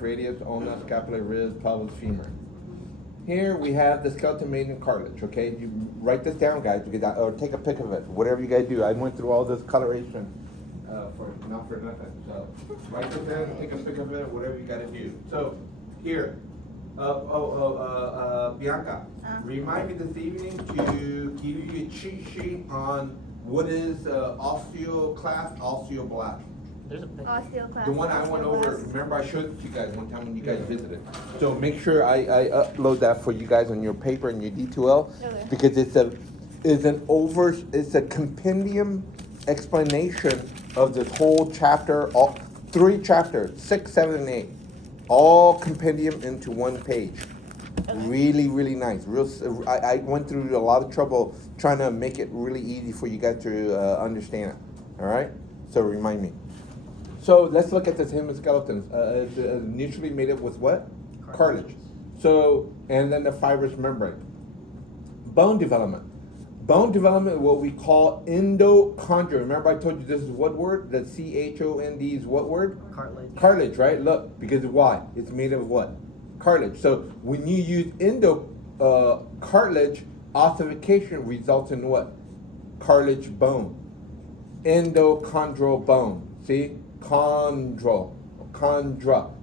radius, ulna, scapula, ribs, pelvis, femur. Here we have the skeleton made in cartilage, okay? You write this down, guys, because or take a pic of it, whatever you guys do. I went through all this coloration not for nothing. So write this down, take a pic of it, whatever you got to do. So here, Bianca, remind me this evening to give you a cheat sheet on what is osteoclast, osteoblast. Osteoclast. The one I went over, remember I showed it to you guys one time when you guys visited. So make sure I upload that for you guys on your paper and your D2L, Okay. because it's a compendium explanation of this whole chapter, all 3 chapters, 6, 7, and 8, all compendium into one page. Okay. Really, really nice. I went through a lot of trouble trying to make it really easy for you guys to understand it. All right. So remind me. So let's look at this hemoskeletons. It's initially made up with what? Cartilage. So, and then the fibrous membrane. Bone development. Bone development, what we call endochondria. Remember I told you this is what word? The CHOND is what word? Cartilage. Cartilage, right? Look, because why? It's made of what? Cartilage. So when you use cartilage, ossification results in what? Cartilage bone. Endochondral bone. See? Chondra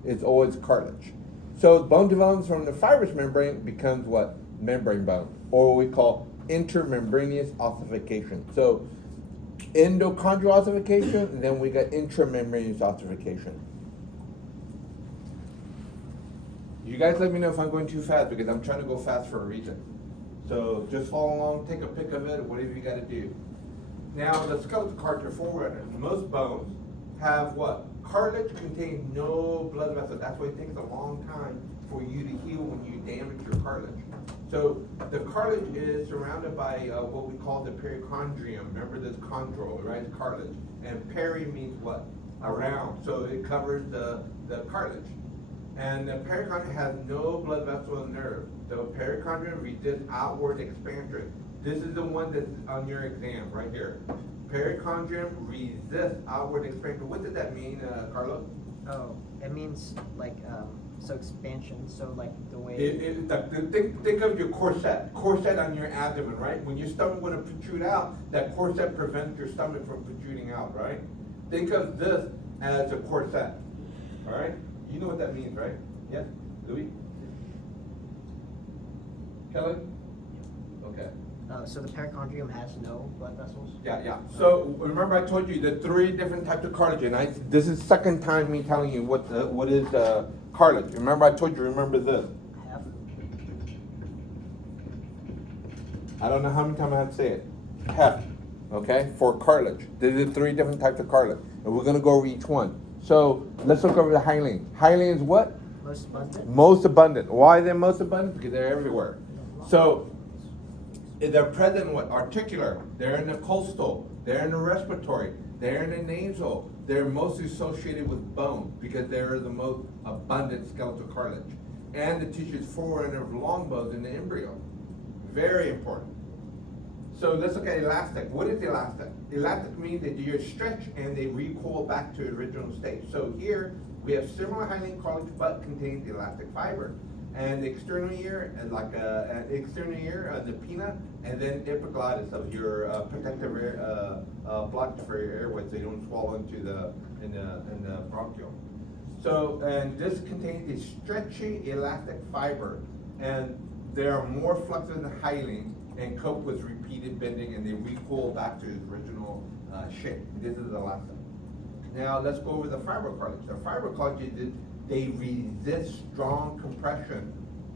is always cartilage. So bone develops from the fibrous membrane becomes what? Membrane bone, or what we call intermembranous ossification. So endochondral ossification, and then we got intramembranous ossification. You guys let me know if I'm going too fast, because I'm trying to go fast for a reason. So just follow along, take a pic of it, whatever you got to do. Now the skeletal cartilage forerunner, most bones have what? Cartilage contains no blood vessel. That's why it takes a long time for you to heal when you damage your cartilage. So the cartilage is surrounded by what we call the perichondrium. Remember this chondro, right? It's cartilage. And peri means what? Around. So it covers the cartilage. And the perichondrium has no blood vessel and nerve. The perichondrium resists outward expansion. This is the one that's on your exam right here. Perichondrium resists outward expansion. What does that mean, Carlos? Oh, it means like so expansion. So like the way. Think of your corset on your abdomen, right? When your stomach want to protrude out, that corset prevents your stomach from protruding out, right? Think of this as a corset, all right? You know what that means, right? Yes, Louis? Kelly? Okay. So the perichondrium has no blood vessels? Yeah. So remember I told you the 3 different types of cartilage, and this is second time me telling you what is cartilage. Remember I told you, remember this. I have. I don't know how many times I have to say it. Heft, okay, for cartilage. There's 3 different types of cartilage, and we're gonna go over each one. So let's look over the hyaline. Hyaline is what? Most abundant. Most abundant. Why are they most abundant? Because they're everywhere. So they're present in what? Articular. They're in the costal. They're in the respiratory. They're in the nasal. They're mostly associated with bone because they're the most abundant skeletal cartilage. And the tissue is forerunner of long bones in the embryo. Very important. So let's look at elastic. What is elastic? Elastic means that you stretch and they recoil back to original state. So here we have similar hyaline cartilage but contains elastic fiber. And the external ear, and like an external ear, the pinna, and then epiglottis of your protective air, blockage for your airways, so you don't swallow into the bronchial. So, and this contains a stretchy elastic fiber, and they are more flexible than the hyaline and cope with repeated bending, and they recoil back to its original shape. This is elastic. Now let's go over the fibrocartilage. The fibrocartilage they resist strong compression.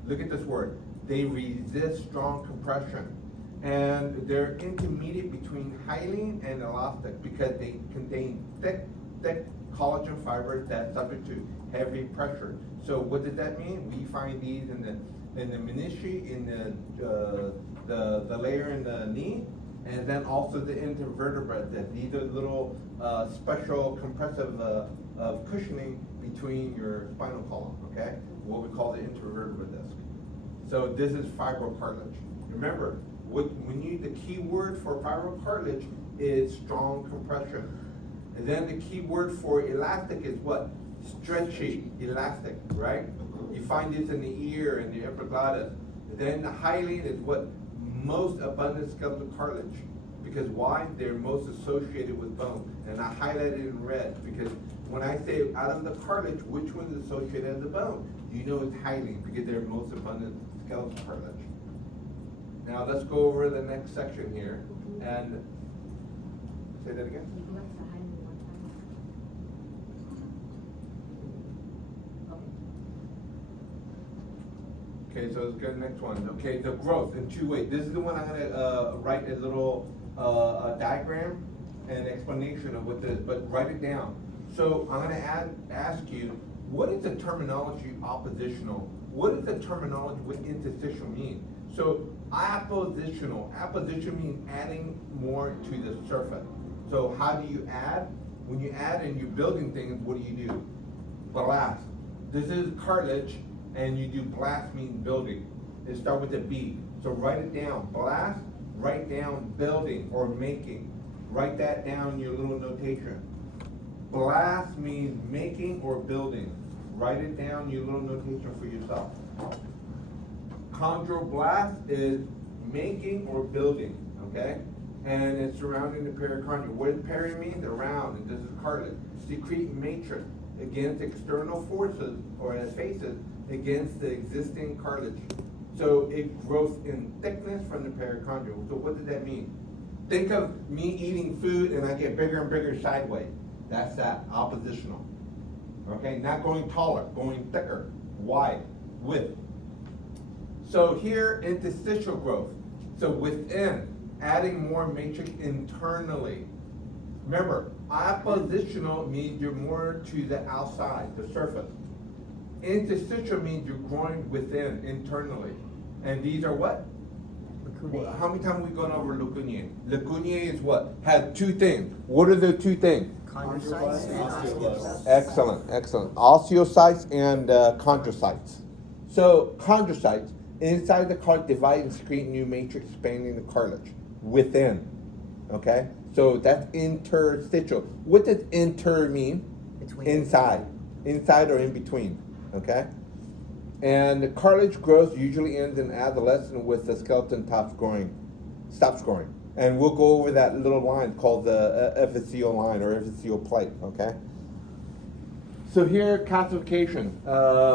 Look at this word. They resist strong compression. And they're intermediate between hyaline and elastic because they contain thick collagen fibers that's subject to heavy pressure. So what does that mean? We find these in the menisci, in the layer in the knee, and then also the intervertebrate. That these are little special compressive cushioning between your spinal column, okay? What we call the intervertebral disc. So this is fibrocartilage. Remember, the key word for fibrocartilage is strong compression. And then the key word for elastic is what? stretchy, elastic, right? You find this in the ear and the epiglottis. Then the hyaline is what most abundant skeletal cartilage. Because why? They're most associated with bone. And I highlighted it in red because when I say out of the cartilage, which one is associated with the bone? You know it's hyaline because they're most abundant skeletal cartilage. Now let's go over the next section here and say that again. Okay, so let's go to the next one. Okay, the growth in 2 ways. This is the one I'm gonna write a little diagram and explanation of what this, but write it down. So I'm gonna ask you, what is the terminology oppositional? What does the terminology with interstitial mean? So apposition means adding more to the surface. So how do you add? When you add and you're building things, what do? Blast. This is cartilage, and you do blast means building. It start with a B. So write it down. Blast, write down building or making. Write that down in your little notation. Blast means making or building. Write it down in your little notation for yourself. Chondroblast is making or building, okay? And it's surrounding the perichondrium. What does peri mean? Around, and this is cartilage. Secrete matrix against external forces or as faces against the existing cartilage. So it grows in thickness from the perichondrium. So what does that mean? Think of me eating food and I get bigger and bigger sideways. That's that, oppositional. Okay, not going taller, going thicker, wide, width. So here, interstitial growth. So within, adding more matrix internally. Remember, oppositional means you're more to the outside, the surface. Interstitial means you're growing within, internally. And these are what? Lacunae. How many times have we gone over lacunae? Lacunae is what? Has 2 things. What are the 2 things? Chondrocytes and osteoblasts. Excellent, excellent. Osteocytes and chondrocytes. So chondrocytes, inside the cartilage, divide and secrete new matrix, expanding the cartilage within. Okay? So that's interstitial. What does inter mean? Between. Inside. Inside or in between. Okay? And the cartilage growth usually ends in adolescence with the skeleton stops growing. And we'll go over that little line called the epiphyseal line or epiphyseal plate, okay? So here, calcification.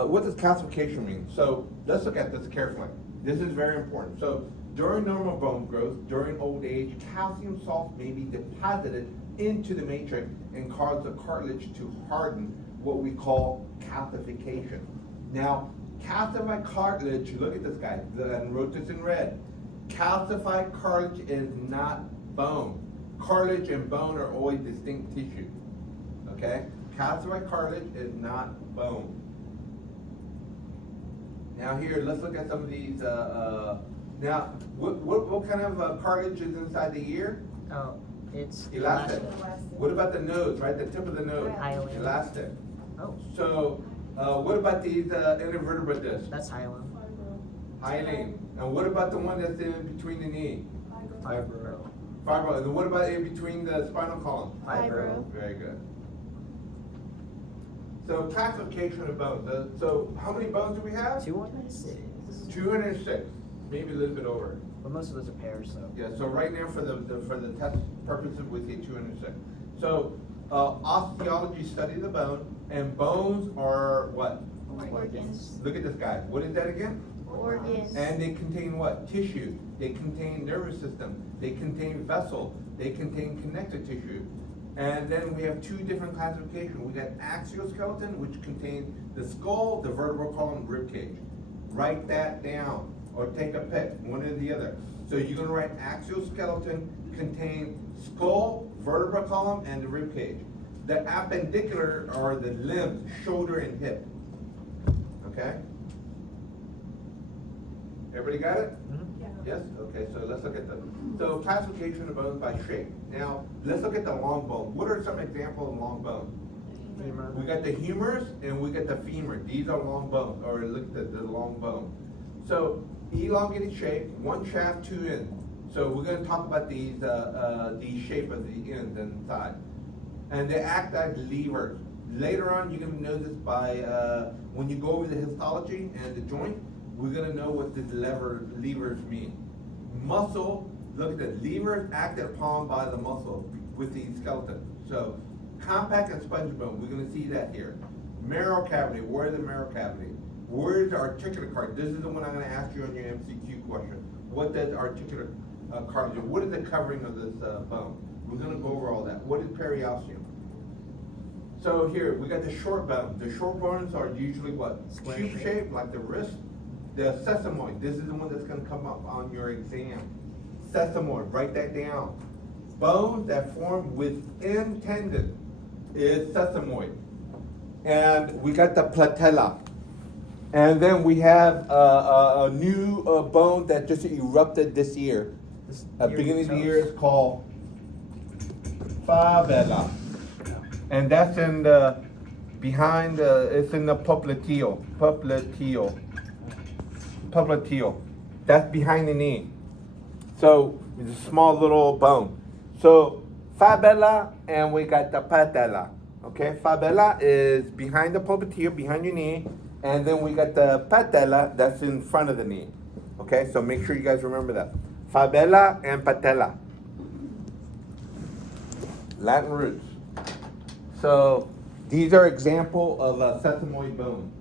What does calcification mean? So let's look at this carefully. This is very important. So during normal bone growth, during old age, calcium salts may be deposited into the matrix and cause the cartilage to harden, what we call calcification. Now, calcified cartilage, look at this guy, I wrote this in red. Calcified cartilage is not bone. Cartilage and bone are always distinct tissue. Okay? Calcified cartilage is not bone. Now here, let's look at some of these. Now, what kind of cartilage is inside the ear? Oh, it's Elastic. What about the nose, right? The tip of the nose? Hyaline. Elastic. Oh, So, what about these intervertebral discs? that's hyaline. Hyaline. And what about the one that's in between the knee? Fibro. Fibro. And what about in between the spinal column? Fibro. Very good. So classification of bones. So how many bones do we have? 206. 206, maybe a little bit over. But most of those are pairs, so. Yeah. So right now for the test purposes, we say 206. So osteology studies the bone, and bones are what? Organs. Look at this guy. What is that again? Organs. And they contain what? Tissue. They contain nervous system. They contain vessel. They contain connective tissue. And then we have 2 different classifications. We got axial skeleton, which contains the skull, the vertebral column, rib cage. Write that down, or take a pick, one or the other. So you're gonna write axial skeleton contains skull, vertebral column, and the rib cage. The appendicular are the limbs, shoulder and hip. Okay? Everybody got it? Yes? Okay, so let's look at them. So classification of bones by shape. Now, let's look at the long bone. What are some examples of long bone? Femur. We got the humerus and we got the femur. These are long bones, or look at the long bone. So elongated shape, 1 shaft, 2 ends. So we're gonna talk about these shape of the ends and side. And they act as levers. Later on, you're gonna know this by, when you go over the histology and the joint, we're gonna know what the levers mean. Muscle, look at the levers acted upon by the muscle with the skeleton. So, compact and spongy bone, we're gonna see that here. Marrow cavity, where's the marrow cavity? Where's the articular cartilage? This is the one I'm gonna ask you on your MCQ question. What does articular cartilage, what is the covering of this bone? We're gonna go over all that. What is periosteum? So here, we got the short bone. The short bones are usually what? Square Cube shape. shape, like the wrist. The sesamoid, this is the one that's gonna come up on your exam. Sesamoid, write that down. Bone that form within tendon is sesamoid. And we got the patella. And then we have a new bone that just erupted this year. This At year beginning of the toes. year, it's called fabella. And that's in the, behind the, it's in the popliteal. That's behind the knee. So it's a small little bone. So fabella and we got the patella. Okay, fabella is behind the popliteal, behind your knee, and then we got the patella that's in front of the knee. Okay, so make sure you guys remember that. Fabella and patella. Latin roots. So these are example of a sesamoid bone.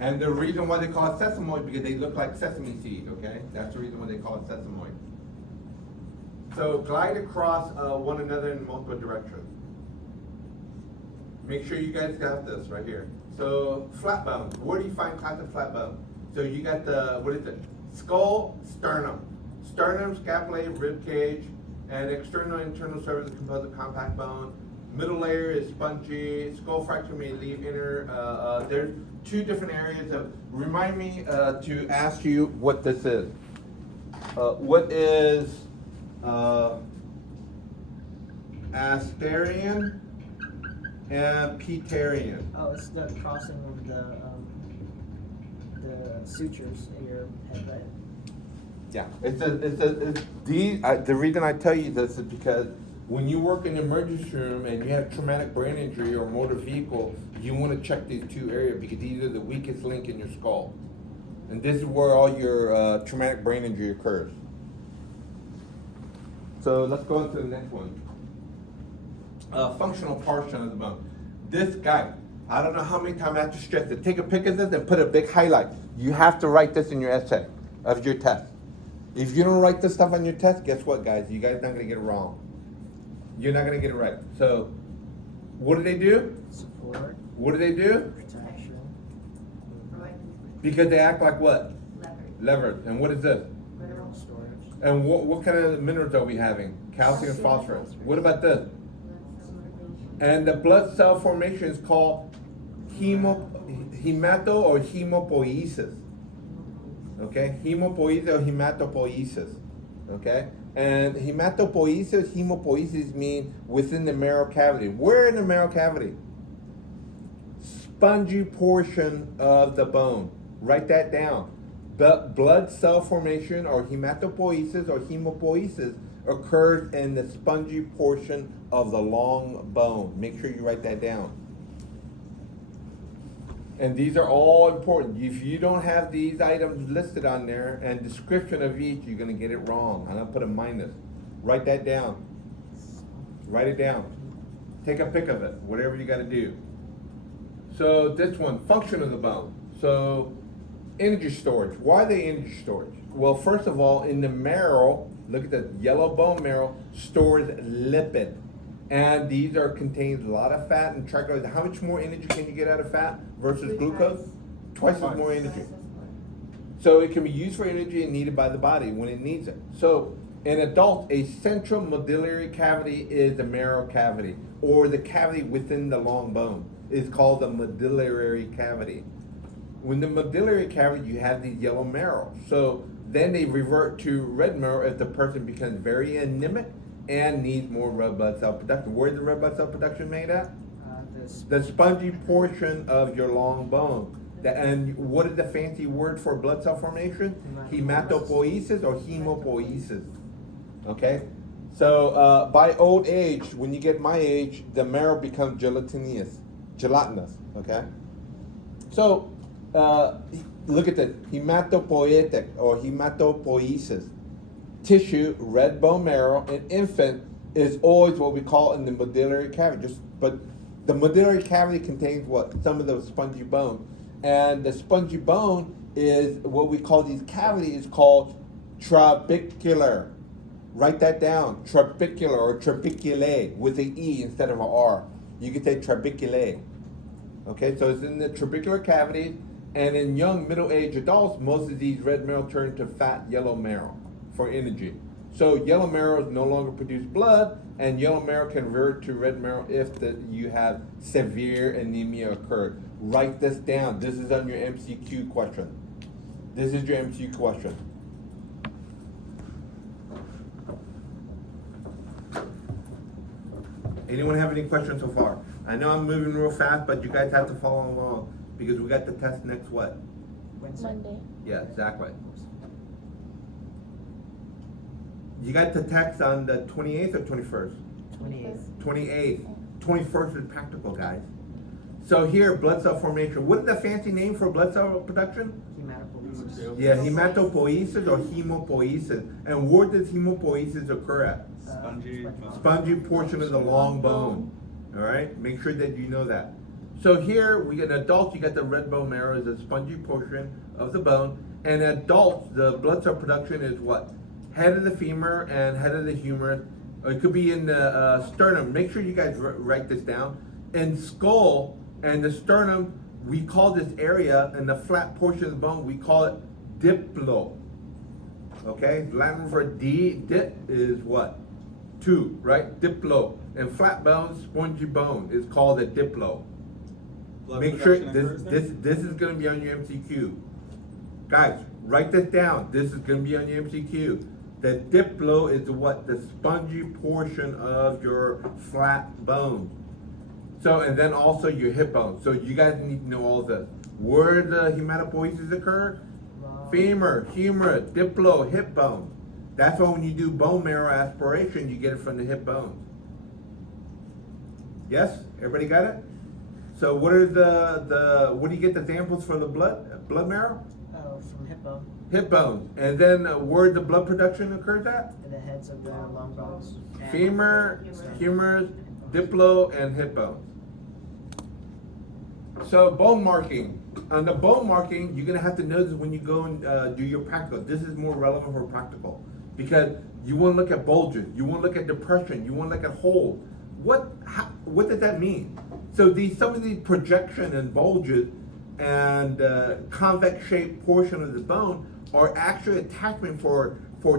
And the reason why they call it sesamoid because they look like sesame seed, okay? That's the reason why they call it sesamoid. So glide across one another in multiple directions. Make sure you guys got this right here. So flat bone, where do you find classic flat bone? So you got the, what is it? Skull, sternum. Sternum, scapulae, rib cage, and external and internal surface is composed of compact bone. Middle layer is spongy. Skull fracture may leave inner. There's two different areas of. Remind me to ask you what this is. What is Asterian and Piterian? Oh, it's the crossing of the sutures in your head, right? Yeah, it's the reason I tell you this is because when you work in the emergency room and you have traumatic brain injury or motor vehicle, you want to check these two areas because these are the weakest link in your skull. And this is where all your traumatic brain injury occurs. So let's go on to the next one. Functional portion of the bone. This guy, I don't know how many times I have to stress it. Take a pic of this and put a big highlight. You have to write this in your essay of your test. If you don't write this stuff on your test, guess what, guys? You guys are not going to get it wrong. You're not going to get it right. So, what do? Support, What do? protection, Because they act like what? Leverage. Levers. And what is this? mineral storage, And what kind of minerals are we having? Calcium and phosphorus. What about this? And the blood cell formation is called hemato or hemopoiesis. Okay? Hemopoiesis or hematopoiesis. Okay? And hematopoiesis, hemopoiesis mean within the marrow cavity. Where in the marrow cavity? Spongy portion of the bone. Write that down. But blood cell formation or hematopoiesis or hemopoiesis occurs in the spongy portion of the long bone. Make sure you write that down. And these are all important. If you don't have these items listed on there and description of each, you're going to get it wrong. I'm going to put a minus. Write that down. Write it down. Take a pic of it, whatever you got to do. So this one, function of the bone. So energy storage. Why the energy storage? Well, first of all, in the marrow, look at the yellow bone marrow, stores lipid. And these are contains a lot of fat and triglycerides. How much more energy can you get out of fat versus glucose? Twice as more energy. So it can be used for energy and needed by the body when it needs it. So in adults, a central medullary cavity is the marrow cavity, or the cavity within the long bone is called the medullary cavity. When the medullary cavity, you have these yellow marrow. So then they revert to red marrow if the person becomes very anemic and needs more red blood cell production. Where's the red blood cell production made at? The spongy portion of your long bone. And what is the fancy word for blood cell formation? Hematopoiesis or hemopoiesis. Okay? So by old age, when you get my age, the marrow becomes gelatinous. Okay. So look at this: hematopoietic or hematopoiesis. Tissue, red bone marrow in infant is always what we call in the medullary cavity. But the medullary cavity contains what? Some of the spongy bone. And the spongy bone is what we call these cavities called trabecular. Write that down. Trabecular or trabeculae with an E instead of an R. You can say trabeculae. Okay, so it's in the trabecular cavity, and in young middle-aged adults, most of these red marrow turn to fat yellow marrow for energy. So yellow marrow no longer produce blood, and yellow marrow can revert to red marrow if you have severe anemia occurred. Write this down. This is on your MCQ question. This is your MCQ question. Anyone have any questions so far? I know I'm moving real fast, but you guys have to follow along because we got the test next what? Wednesday. Monday. Yeah, exactly. You got the text on the 28th or 21st? 28th. 28th. 21st is practical, guys. So here, blood cell formation. What is the fancy name for blood cell production? Hematopoiesis. Yeah, hematopoiesis or hemopoiesis. And where does hemopoiesis occur at? Spongy portion of the long bone. All right, make sure that you know that. So here, we get adults, you got the red bone marrow is a spongy portion of the bone. And adults, the blood cell production is what? Head of the femur and head of the humerus. Or it could be in the sternum. Make sure you guys write this down. In skull and the sternum, we call this area, in the flat portion of the bone, we call it diplo. Okay, Latin for dip is what? Two, right? Diplo. And flat bone, spongy bone is called a diplo. Blood Make sure production this is going to be on your MCQ. Guys, write this down. This is going to be on your MCQ. The diplo is what? The spongy portion of your flat bone. So, and then also your hip bone. So you guys need to know all of this. Where the hematopoiesis occur? Femur, humerus, diplo, hip bone. That's why when you do bone marrow aspiration, you get it from the hip bones. Yes? Everybody got it? So what are what do you get the samples for the blood marrow? Oh, from hip bone. Hip bones. And then where the blood production occurs at? And the heads of the long bones. And Femur, sternum. humerus, diplo, and hip bones. So bone marking. On the bone marking, you're gonna have to know this when you go and do your practical. This is more relevant for practical because you want to look at bulges, you want to look at depression, you want to look at holes. What does that mean? So some of these projection and bulges and convex shaped portion of the bone are actually attachment for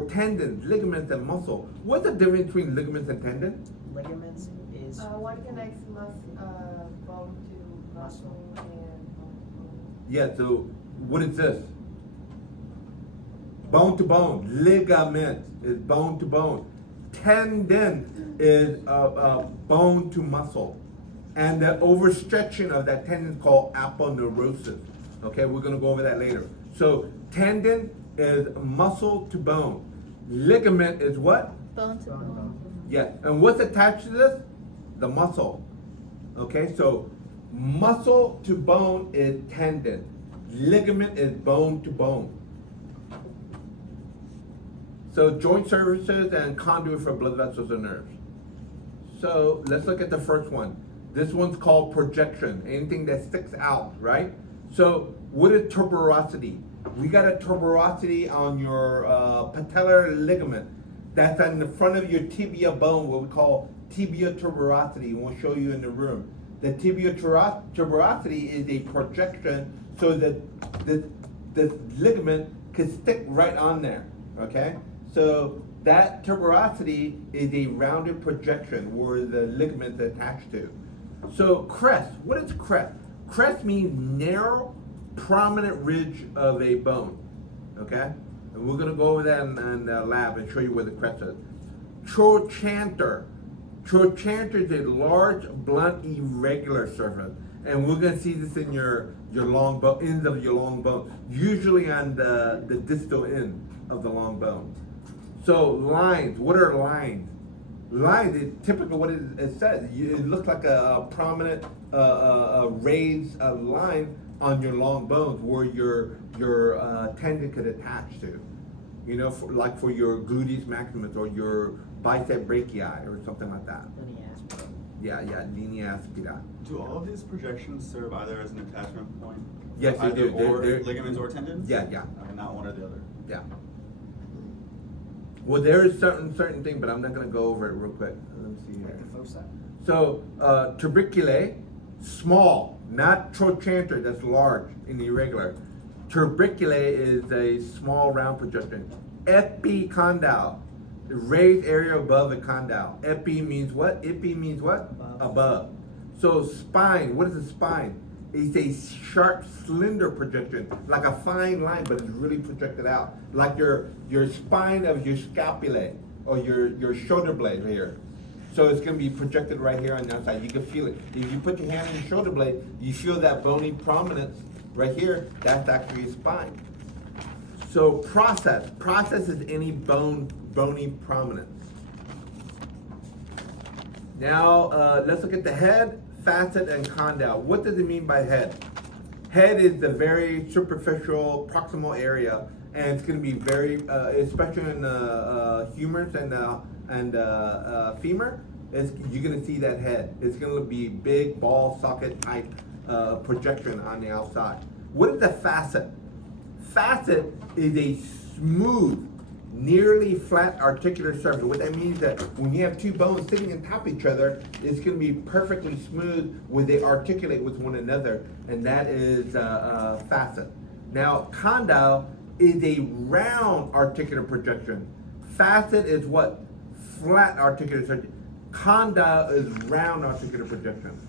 tendons, ligaments, and muscle. What's the difference between ligaments and tendons? Ligaments is One connects bone to muscle and bone. Yeah, so what is this? Bone to bone. Ligament is bone to bone. Tendon is bone to muscle. And the overstretching of that tendon is called aponeurosis. Okay, we're gonna go over that later. So tendon is muscle to bone. Ligament is what? Bone to bone. Yeah, and what's attached to this? The muscle. Okay, so muscle to bone is tendon. Ligament is bone to bone. So joint surfaces and conduit for blood vessels and nerves. So let's look at the first one. This one's called projection, anything that sticks out, right? So what is tuberosity? We got a tuberosity on your patellar ligament. That's on the front of your tibia bone, what we call tibia tuberosity, and we'll show you in the room. The tibia tuberosity is a projection so that the ligament can stick right on there, okay? So that tuberosity is a rounded projection where the ligament is attached to. So crest, what is crest? Crest means narrow, prominent ridge of a bone, okay? And we're gonna go over that in the lab and show you where the crest is. Trochanter. Trochanter is a large, blunt, irregular surface. And we're gonna see this in your long bone, ends of your long bone, usually on the distal end of the long bone. So lines, what are lines? lines is typically what it says. It looks like a prominent, raised line on your long bones where your tendon could attach to. You know, like for your gluteus maximus or your bicep brachii or something like that. Linea aspera. Yeah, linea aspera. Do all of these projections serve either as an attachment point? Yes, they Either do. or They're- ligaments or tendons? Yeah. Not one or the other. Yeah. Well, there is certain thing, but I'm not gonna go over it real quick. Let me see here. Like the foci. So, tuberculae, small, not trochanter, that's large and irregular. Tuberculae is a small round projection. Epicondyle, the raised area above the condyle. Epi means what? Epi means what? Above. So spine, what is a spine? It's a sharp, slender projection, like a fine line, but it's really projected out. Like your spine of your scapulae or your shoulder blade here. So it's gonna be projected right here on the outside. You can feel it. If you put your hand on your shoulder blade, you feel that bony prominence right here. That's actually a spine. So process is any bony prominence. Now let's look at the head, facet, and condyle. What does it mean by head? Head is the very superficial proximal area, and it's going to be very, especially in the humerus and femur. You're going to see that head. It's going to be big ball socket type projection on the outside. What is the facet? Facet is a smooth, nearly flat articular surface. What that means is that when you have two bones sitting on top of each other, it's going to be perfectly smooth when they articulate with one another, and that is facet. Now, condyle is a round articular projection. Facet is what? Flat articular projection. Condyle is round articular projection.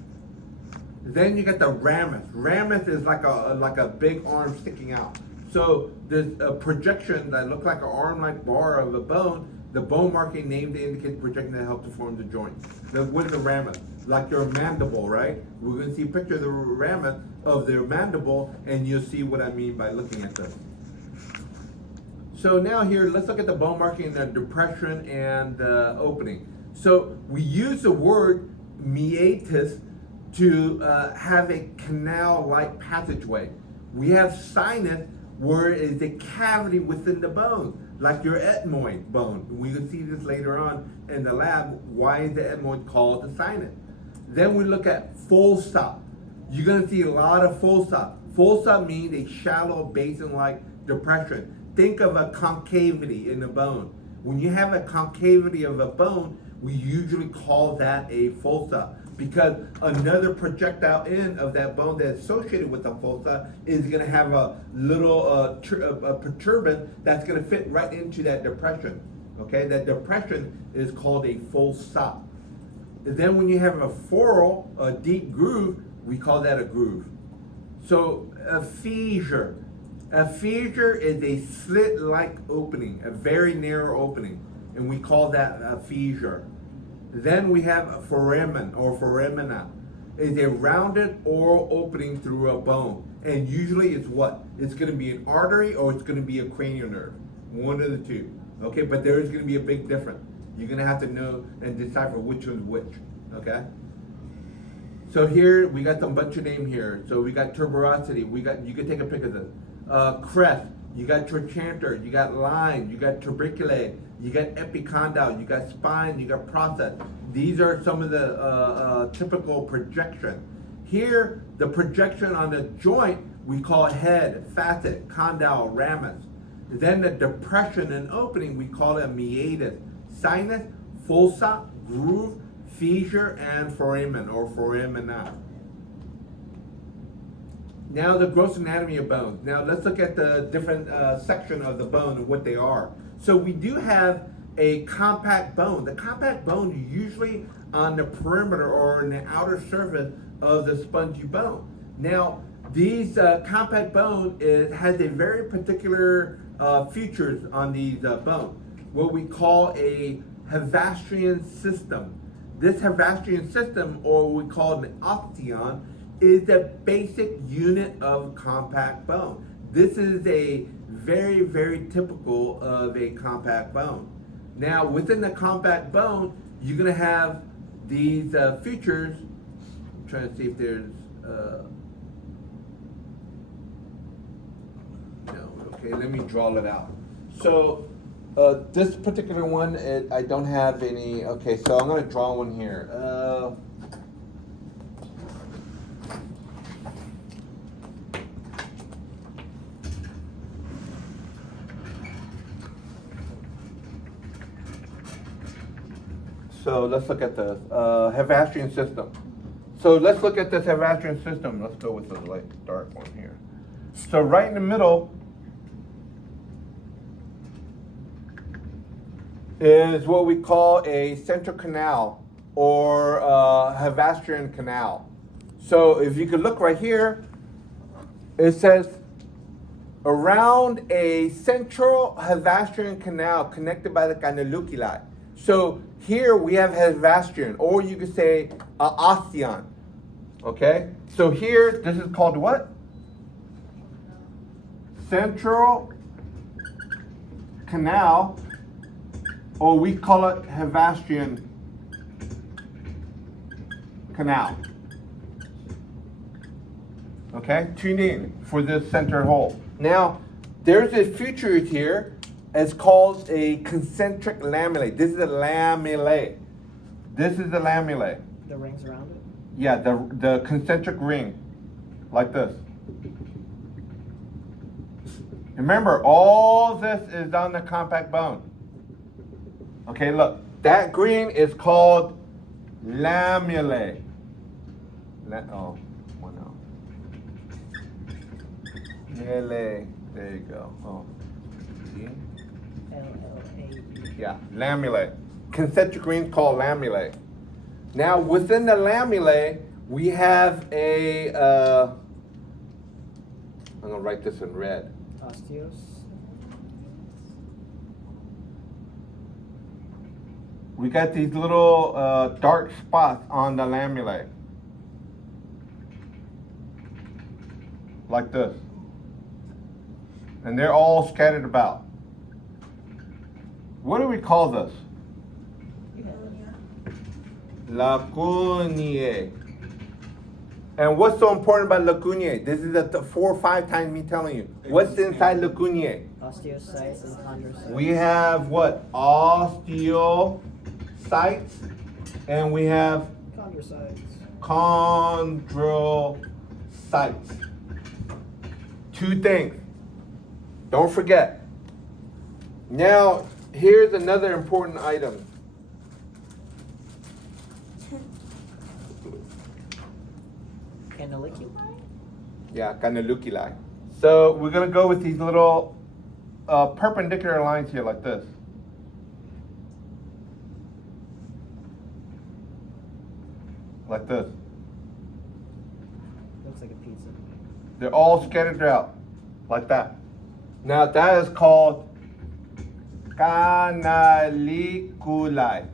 Then you get the ramus. Ramus is like a big arm sticking out. So there's a projection that looks like an arm-like bar of a bone. The bone marking named to indicate the projection that helps to form the joint. What is the ramus? Like your mandible, right? We're going to see a picture of the ramus of their mandible, and you'll see what I mean by looking at this. So now here, let's look at the bone marking, the depression, and the opening. So we use the word meatus to have a canal-like passageway. We have sinus, where it is a cavity within the bone, like your ethmoid bone. We can see this later on in the lab, why is the ethmoid called the sinus. Then we look at fossa. You're gonna see a lot of fossa. Fossa means a shallow basin-like depression. Think of a concavity in the bone. When you have a concavity of a bone, we usually call that a fossa, because another projectile end of that bone that's associated with the fossa is going to have a little protuberance that's going to fit right into that depression. Okay, that depression is called a fossa. Then when you have a furrow, a deep groove, we call that a groove. So a fissure. A fissure is a slit-like opening, a very narrow opening, and we call that a fissure. Then we have a foramen or foramina. It's a rounded oral opening through a bone. And usually it's what? It's going to be an artery or it's going to be a cranial nerve. One of the two. Okay, but there is going to be a big difference. You're going to have to know and decipher which one's which. Okay? So here we got some bunch of name here. So we got tuberosity. You can take a pic of this. Crest. You got trochanter, you got line, you got tuberculae, you got epicondyle, you got spine, you got process. These are some of the typical projection. Here, the projection on the joint, we call head, facet, condyle, ramus. Then the depression and opening, we call it meatus. Sinus, fossa, groove, fissure, and foramen or foramina. Now the gross anatomy of bones. Now let's look at the different section of the bone and what they are. So we do have a compact bone. The compact bone is usually on the perimeter or in the outer surface of the spongy bone. Now these compact bone has a very particular features on these bones, what we call a Havastrian system. This Havastrian system, or what we call an osteon, is the basic unit of compact bone. This is a very, very typical of a compact bone. Now, within the compact bone, you're gonna have these features. I'm trying to see if there's no. Okay, let me draw it out. So this particular one, I don't have any. Okay, so I'm gonna draw one here. So let's look at the Havastrian system. So let's look at this Havastrian system. Let's go with the light dark one here. So right in the middle is what we call a central canal or Havastrian canal. So if you could look right here, it says around a central Havastrian canal connected by the Canaluculi. So here we have Havastrian, or you could say Osteon. Okay? So here, this is called what? Central Canal, or we call it Havastrian Canal. Okay? Tune in for this center hole. Now, there's a feature here. It's called a concentric lamellae. This is a lamellae. This is the lamellae. The rings around it? Yeah, the concentric ring, like this. Remember, all this is on the compact bone. Okay, look, that green is called lamellae. Oh, one out. Lamellae. There you go. Oh. See? L-L-A-E. Yeah, lamellae. Concentric rings called lamellae. Now, within the lamellae, we have a, I'm gonna write this in red. Osteos. We got these little dark spots on the lamellae. Like this. And they're all scattered about. What do we call this? Lacunae. And what's so important about lacunae? This is the 4 or 5 times me telling you. What's inside lacunae? Osteocytes and chondrocytes. We have what? Osteocytes, and we have Chondrocytes. chondrocytes. 2 things. Don't forget. Now, here's another important item. Canaliculi? Yeah, canaluculi. So we're gonna go with these little perpendicular lines here, like this. Like this. Looks like a pizza. They're all scattered out, like that. Now that is called canaliculi.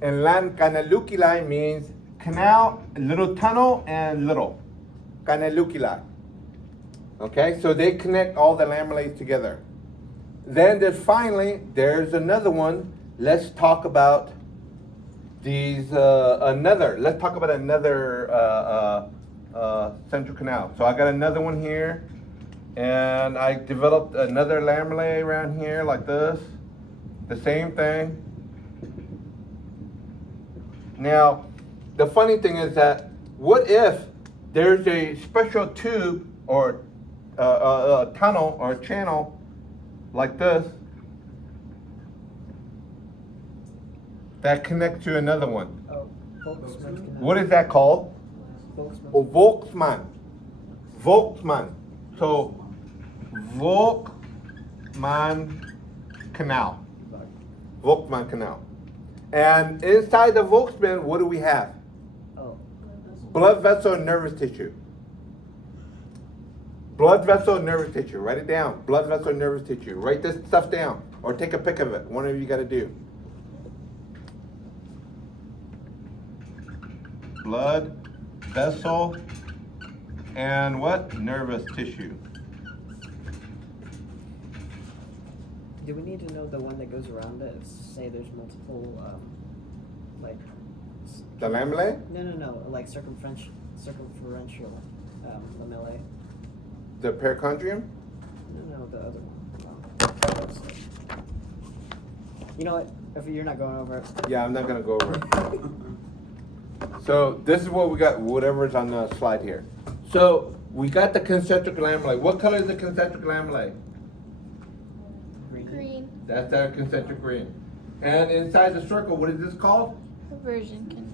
And canaluculi means canal, little tunnel, and little. Canaluculi. Okay, so they connect all the lamellae together. Then there's another one. Let's talk about these, let's talk about another central canal. So I got another one here, and I developed another lamellae around here like this. The same thing. Now, the funny thing is that, what if there's a special tube or a tunnel or a channel like this that connects to another one? Oh, Volksmann canal. What is that called? Volksmann. Oh, Volksmann. Volksmann. So, Volkmann Canal. Volkmann Canal. And inside the Volksmann, what do we have? Oh, Blood vessel and nervous tissue. Blood vessel and nervous tissue. Write it down. Blood vessel and nervous tissue. Write this stuff down. Or take a pic of it. One of you got to do. Blood vessel and what? Nervous tissue. do we need to know the one that goes around it? Say there's multiple like, The lamellae? no, like circumferential lamellae. The perichondrium? No, the other one. You know what? If you're not going over it, Yeah, I'm not gonna go over it. So this is what we got, whatever's on the slide here. So we got the concentric lamellae. What color is the concentric lamellae? Green. That's our concentric ring. And inside the circle, what is this called? Reversion canal.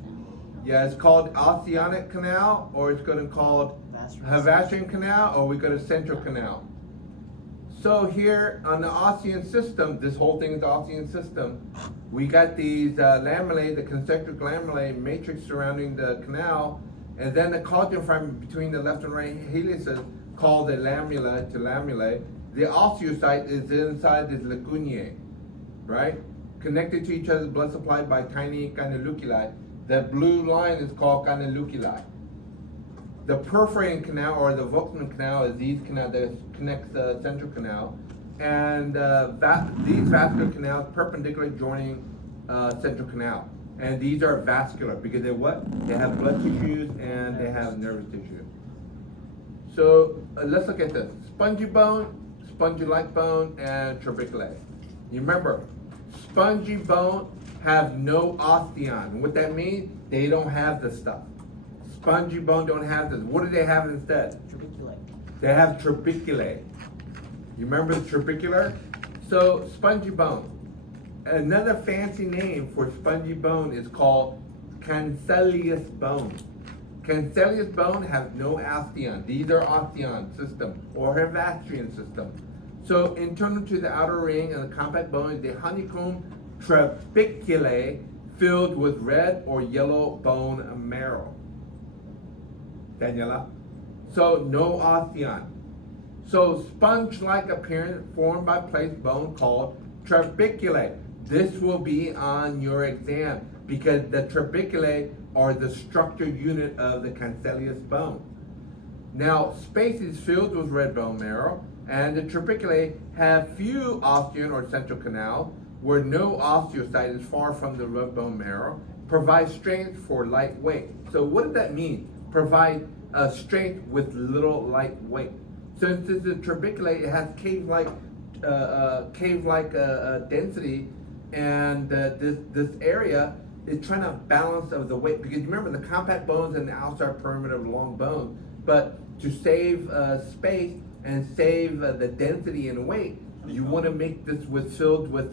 Yeah, it's called osteonic canal, or it's gonna called Havasarian canal, or we got a central canal. So here on the Ossian system, this whole thing is the Ossian system. We got these lamellae, the concentric lamellae matrix surrounding the canal, and then the collagen fiber between the left and right helices called the lamella to lamellae. The osteocyte is inside this lacunae, right? Connected to each other's blood supply by tiny canaliculi. The blue line is called canaliculi. The perforating canal or the Volkmann canal is these canal that connects the central canal, and these vascular canals perpendicular joining central canal, and these are vascular because they what? They have blood tissues and they have nervous tissue. So let's look at this: spongy bone, spongy-like bone, and trabeculae. You remember, spongy bone have no osteon. What that means? They don't have the stuff. Spongy bone don't have this. What do they have instead? trabeculae. They have trabeculae. You remember the trabecular? So spongy bone. Another fancy name for spongy bone is called cancellous bone. Cancellous bone has no osteon. These are osteon system or Havasarian system. So internal to the outer ring and the compact bone is the honeycomb trabeculae filled with red or yellow bone marrow. Daniela? So no osteon. So sponge-like appearance formed by placed bone called trabeculae. This will be on your exam because the trabeculae are the structure unit of the cancellous bone. Now, space is filled with red bone marrow, and the trabeculae have few osteon or central canal, where no osteocyte is far from the red bone marrow, provide strength for light weight. So what does that mean? Provide strength with little light weight. Since this is trabeculae, it has cave-like density, and this area is trying to balance of the weight, because remember the compact bones and the outside perimeter of the long bone, but to save space and save the density and weight, you want to make this filled with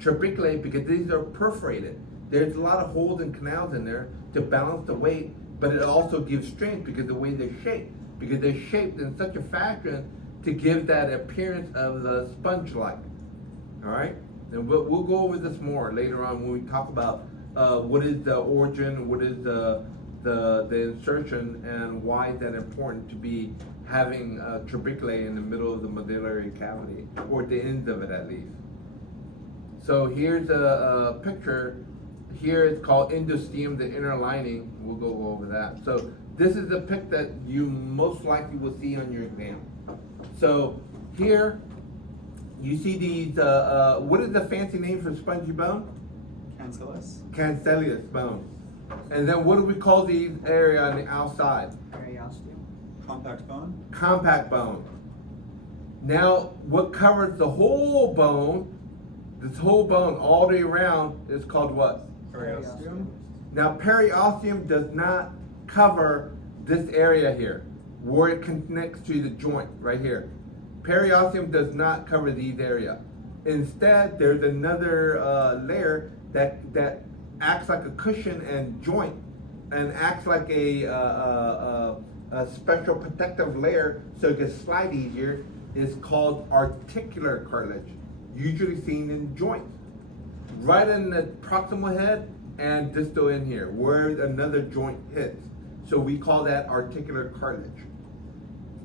trabeculae because these are perforated. There's a lot of holes and canals in there to balance the weight, but it also gives strength because the way they're shaped, because they're shaped in such a fashion to give that appearance of the sponge-like. All right, and we'll go over this more later on when we talk about what is the origin, what is the insertion, and why is that important to be having trabeculae in the middle of the medullary cavity, or at the ends of it at least. So here's a picture. Here it's called endosteum, the inner lining. We'll go over that. So this is the pic that you most likely will see on your exam. So here you see these, what is the fancy name for spongy bone? Cancellous. Cancellous bone. And then what do we call these area on the outside? Periosteum. Compact bone. Compact bone. Now, what covers the whole bone, this whole bone all the way around, is called what? Periosteum. Now, periosteum does not cover this area here, where it connects to the joint, right here. Periosteum does not cover these area. Instead, there's another layer that acts like a cushion and joint, and acts like a special protective layer so it can slide easier. Is called articular cartilage, usually seen in joints, right in the proximal head and distal in here, where another joint hits. So we call that articular cartilage.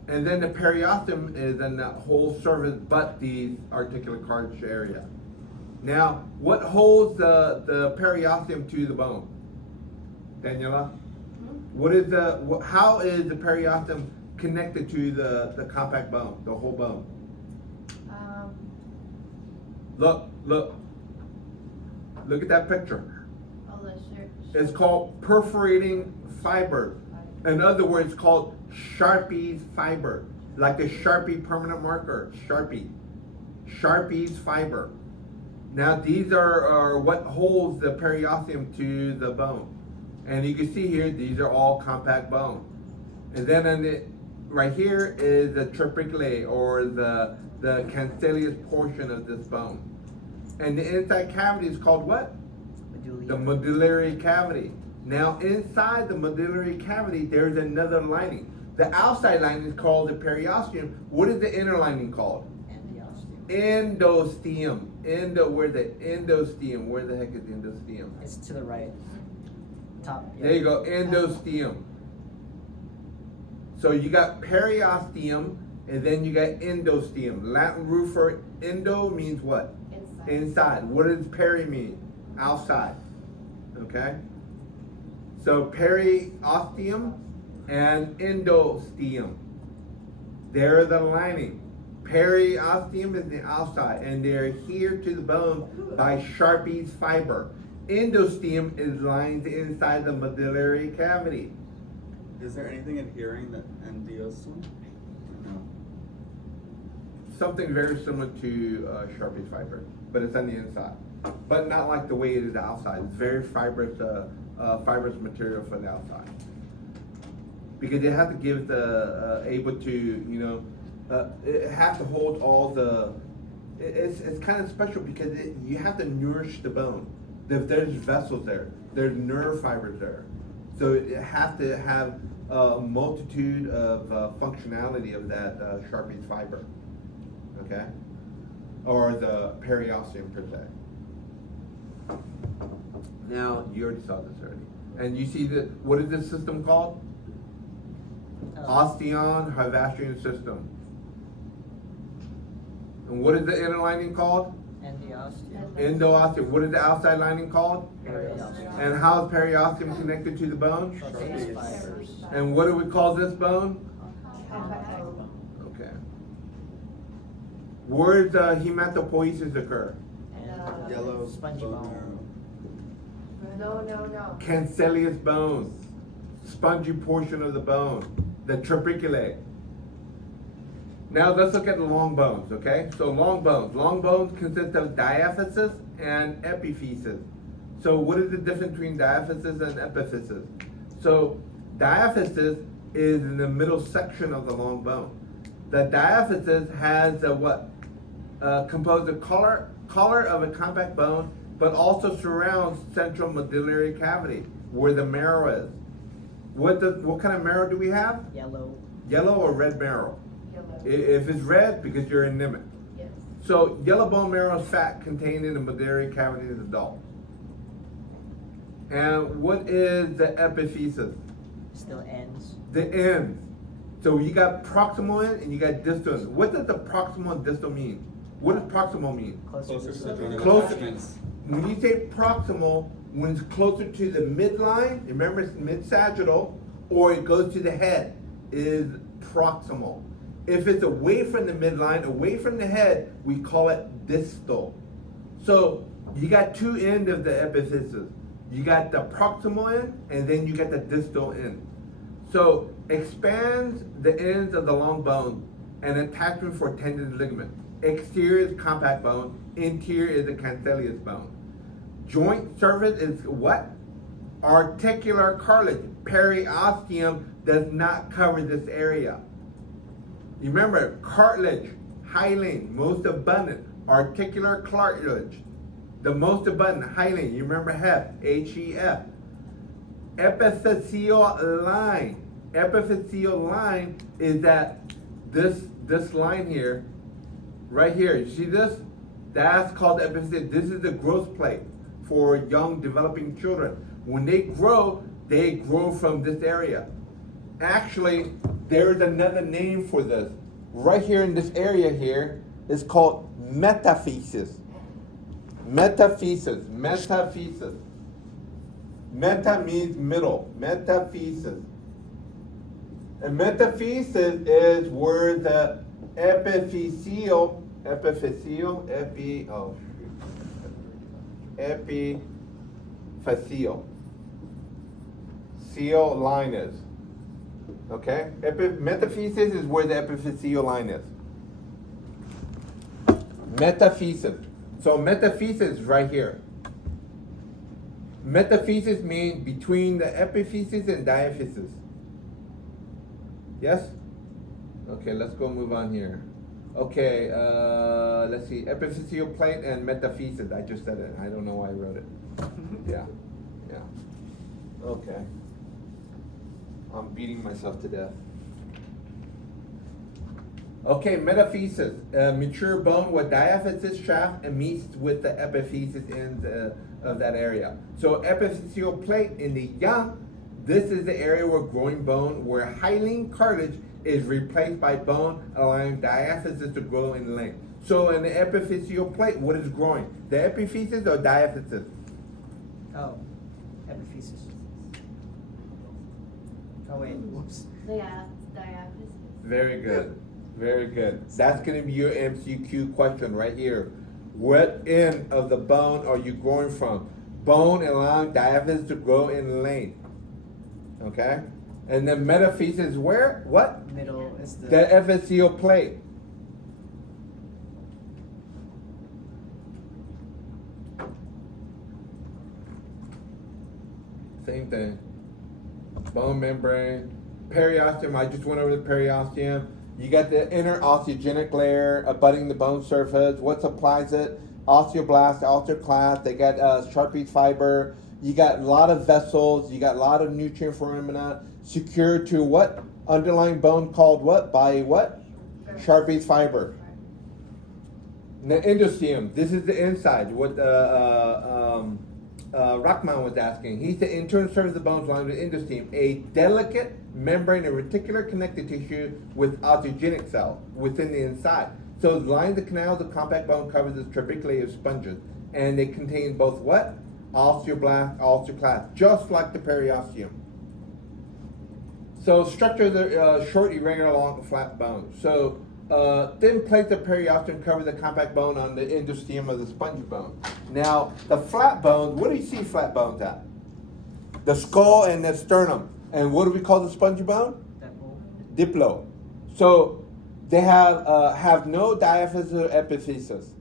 And then the periosteum is in that whole surface but the articular cartilage area. Now, what holds the periosteum to the bone? Daniela? How is the periosteum connected to the compact bone, the whole bone? Um, Look at that picture. a called a shirt. It's called perforating fiber. In other words, it's called Sharpie's fiber. Like the Sharpie permanent marker, Sharpie's fiber. Now these are what holds the periosteum to the bone. And you can see here, these are all compact bone. And then on the, right here is the trabeculate, or the cancellous portion of this bone. And the inside cavity is called what? The medullary cavity. Now inside the medullary cavity, there's another lining. The outside lining is called the periosteum. What is the inner lining called? Endosteum. Where's the endosteum? Where the heck is the endosteum? It's to the right. Top. Yeah. There you go, endosteum. So you got periosteum, and then you got endosteum. Latin root for endo means what? Inside. Inside. What does peri mean? Outside. Okay? So periosteum and endosteum. They're the lining. Periosteum is the outside, and they're here to the bone by Sharpie's fiber. Endosteum is lined inside the medullary cavity. Is there anything adhering that endosteum? No. Something very similar to Sharpie's fiber, but it's on the inside. But not like the way it is outside. It's very fibrous material for the outside. Because they have to give the able to, it have to hold all the. It's kind of special because you have to nourish the bone. There's vessels there. There's nerve fibers there. So it has to have a multitude of functionality of that Sharpie's fiber. Okay? Or the periosteum per se. Now, you already saw this already. And you see what is this system called? Osteon Havastrian system. And what is the inner lining called? Endosteum. Endosteum. What is the outside lining called? Periosteum. And how is periosteum connected to the bone? Sharpie's fibers. And what do we call this bone? Compact. Okay. Where does hematopoiesis occur? And Yellow spongy bone bone. No. Cancellous bone. Spongy portion of the bone. The trabeculate. Now let's look at the long bones, okay? So long bones. Long bones consist of diaphysis and epiphysis. So what is the difference between diaphysis and epiphysis? So diaphysis is in the middle section of the long bone. The diaphysis has a what? Composed of collar of a compact bone, but also surrounds central medullary cavity where the marrow is. What kind of marrow do we have? Yellow. Yellow or red marrow? Yellow. If it's red, because you're anemic. Yes. So yellow bone marrow is fat contained in the medullary cavity of the adult. And what is the epiphysis? Still ends. The ends. So you got proximal end and you got distal end. What does the proximal and distal mean? What does proximal mean? Closer to the joint Closer. attachments. When you say proximal, when it's closer to the midline, remember it's mid-sagittal, or it goes to the head, is proximal. If it's away from the midline, away from the head, we call it distal. So you got two ends of the epiphysis. You got the proximal end, and then you got the distal end. So expands the ends of the long bone, and attachment for tendon and ligament. Exterior is compact bone, interior is the cancellous bone. Joint surface is what? Articular cartilage. Periosteum does not cover this area. You remember, cartilage, hyaline, most abundant. Articular cartilage, the most abundant. Hyaline, you remember HEF, H-E-F. Epiphyseal line. Epiphyseal line is that this line here, right here, you see this? That's called epiphyseal. This is the growth plate for young developing children. When they grow from this area. Actually, there's another name for this. Right here in this area here, it's called metaphysis. Metaphysis. Meta means middle. Metaphysis. And metaphysis is where the epiphyseal, epiphyseal. Seal line is. Okay? Metaphysis is where the epiphyseal line is. Metaphysis. So metaphysis is right here. Metaphysis means between the epiphysis and diaphysis. Yes? Okay, let's go move on here. Okay, let's see. Epiphyseal plate and metaphysis. I just said it. I don't know why I wrote it. Yeah. Yeah. Okay. I'm beating myself to death. Okay, metaphysis. Mature bone with diaphysis shaft and meets with the epiphysis end of that area. So epiphyseal plate in the young, this is the area where growing bone, where hyaline cartilage is replaced by bone, allowing diaphysis to grow in length. So in the epiphyseal plate, what is growing? The epiphysis or diaphysis? Oh, epiphysis. Oh wait, whoops. Diaphysis. Very good. Very good. That's going to be your MCQ question right here. What end of the bone are you growing from? Bone allowing diaphysis to grow in length. Okay? And then metaphysis where? What? Middle is the. The epiphyseal plate. Same thing. Bone membrane. Periosteum, I just went over the periosteum. You got the inner osteogenic layer abutting the bone surface. What supplies it? Osteoblast, osteoclast. They got Sharpie's fiber. You got a lot of vessels. You got a lot of nutrient foramina secured to what? Underlying bone called what? By what? Sharpie's fiber. And the endosteum. This is the inside. What Rachman was asking. He's the internal surface of the bones lined with endosteum, a delicate membrane of reticular connective tissue with osteogenic cells within the inside. So it lines the canals of compact bone, covers the trabeculae sponges, and they contain both what? Osteoblast, osteoclast, just like the periosteum. So structures are short, irregular, long, flat bone. So thin plates of periosteum cover the compact bone on the endosteum of the spongy bone. Now, the flat bones, what do you see flat bones at? The skull and the sternum. And what do we call the spongy bone? Diplo. So they have no diaphysis or epiphysis.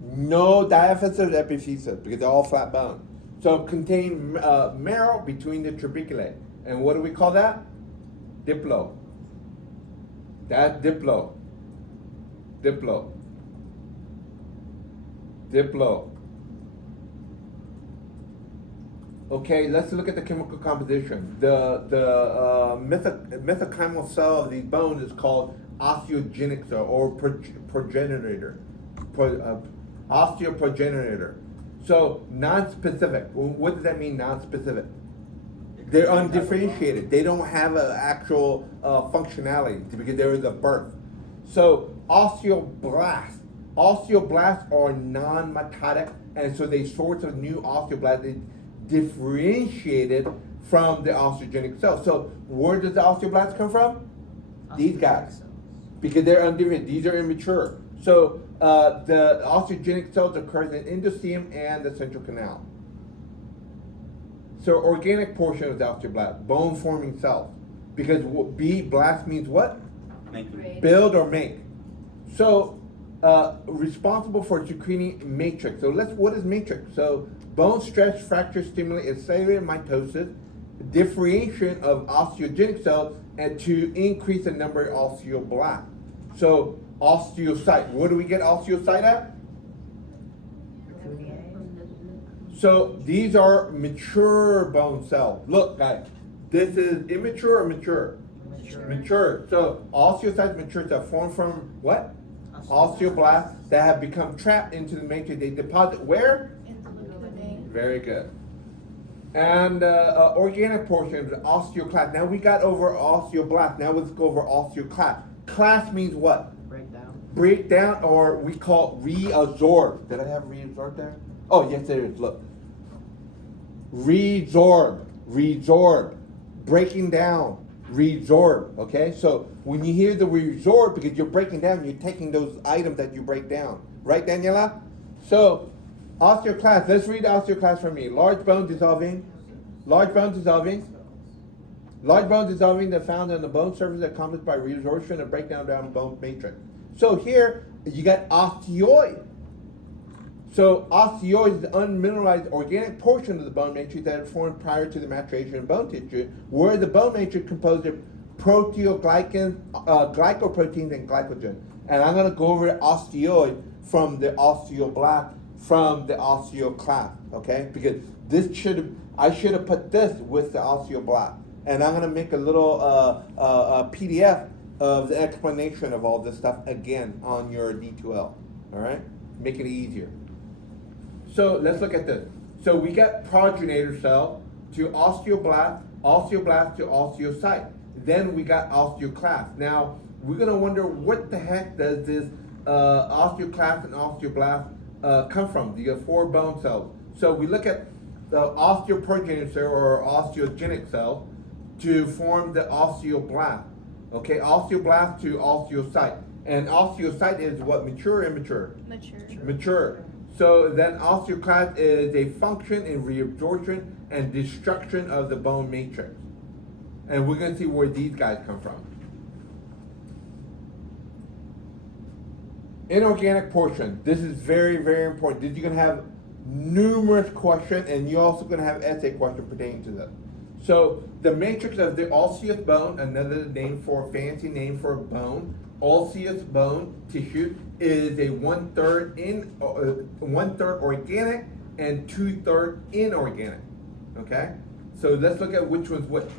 No diaphysis or epiphysis because they're all flat bone. So contain marrow between the trabeculae. And what do we call that? Diplo. That's diplo. Diplo. Diplo. Okay, let's look at the chemical composition. The mesenchymal cell of the bone is called osteogenic cell or progenitor. Osteoprogenitor. So non-specific. What does that mean, non-specific? They're undifferentiated. They don't have an actual functionality because there is a birth. So osteoblasts. Osteoblasts are non-mitotic, and so they source of new osteoblasts differentiated from the osteogenic cells. So where does the osteoblasts come from? These guys. Because they're undifferentiated. These are immature. So the osteogenic cells occurs in endosteum and the central canal. So organic portion of the osteoblast, bone forming cells. Because blast means what? Make. Build or make. So responsible for secreting matrix. So what is matrix? So bone stretch, fracture, stimulate cellular mitosis, differentiation of osteogenic cells, and to increase the number of osteoblasts. So osteocyte. Where do we get osteocyte at? So these are mature bone cells. Look, guys, this is immature or mature? Mature. So osteocytes mature to form from what? Osteoblasts that have become trapped into the matrix. They deposit where? Into the vein. Very good. And organic portion of osteoclast. Now we got over osteoblast. Now let's go over osteoclast. Class means what? Breakdown. Breakdown, or we call reabsorb. Did I have reabsorb there? Oh, yes, there is. Look. Resorb. Breaking down. Resorb. Okay? So when you hear the resorb, because you're breaking down, you're taking those items that you break down. Right, Daniela? So Osteoclast, let's read osteoclast for me. Large bone dissolving. Large bone dissolving. Large bone dissolving that found on the bone surface accomplished by resorption and breakdown down bone matrix. So here you got osteoid. So osteoid is the unmineralized organic portion of the bone matrix that is formed prior to the maturation of bone tissue, where the bone matrix composed of proteoglycans, glycoproteins, and glycogen. And I'm going to go over the osteoid from the osteoblast from the osteoclast, okay? Because I should have put this with the osteoblast. And I'm going to make a little PDF of the explanation of all this stuff again on your D2L, all right? Make it easier. So let's look at this. So we got progenitor cell to osteoblast, osteoblast to osteocyte. Then we got osteoclast. Now, we're going to wonder what the heck does this osteoclast and osteoblast come from, the four bone cells. So we look at the osteoprogenitor cell or osteogenic cells to form the osteoblast. Okay, osteoblast to osteocyte. And osteocyte is what, mature or immature? Mature. Mature. So then osteoclast is a function in reabsorption and destruction of the bone matrix. And we're going to see where these guys come from. Inorganic portion. This is very, very important. You're going to have numerous questions, and you're also going to have essay questions pertaining to this. So the matrix of the osseous bone, another name for fancy name for bone, osseous bone tissue is a 1/3 organic and 2/3 inorganic. Okay, so let's look at which one's what.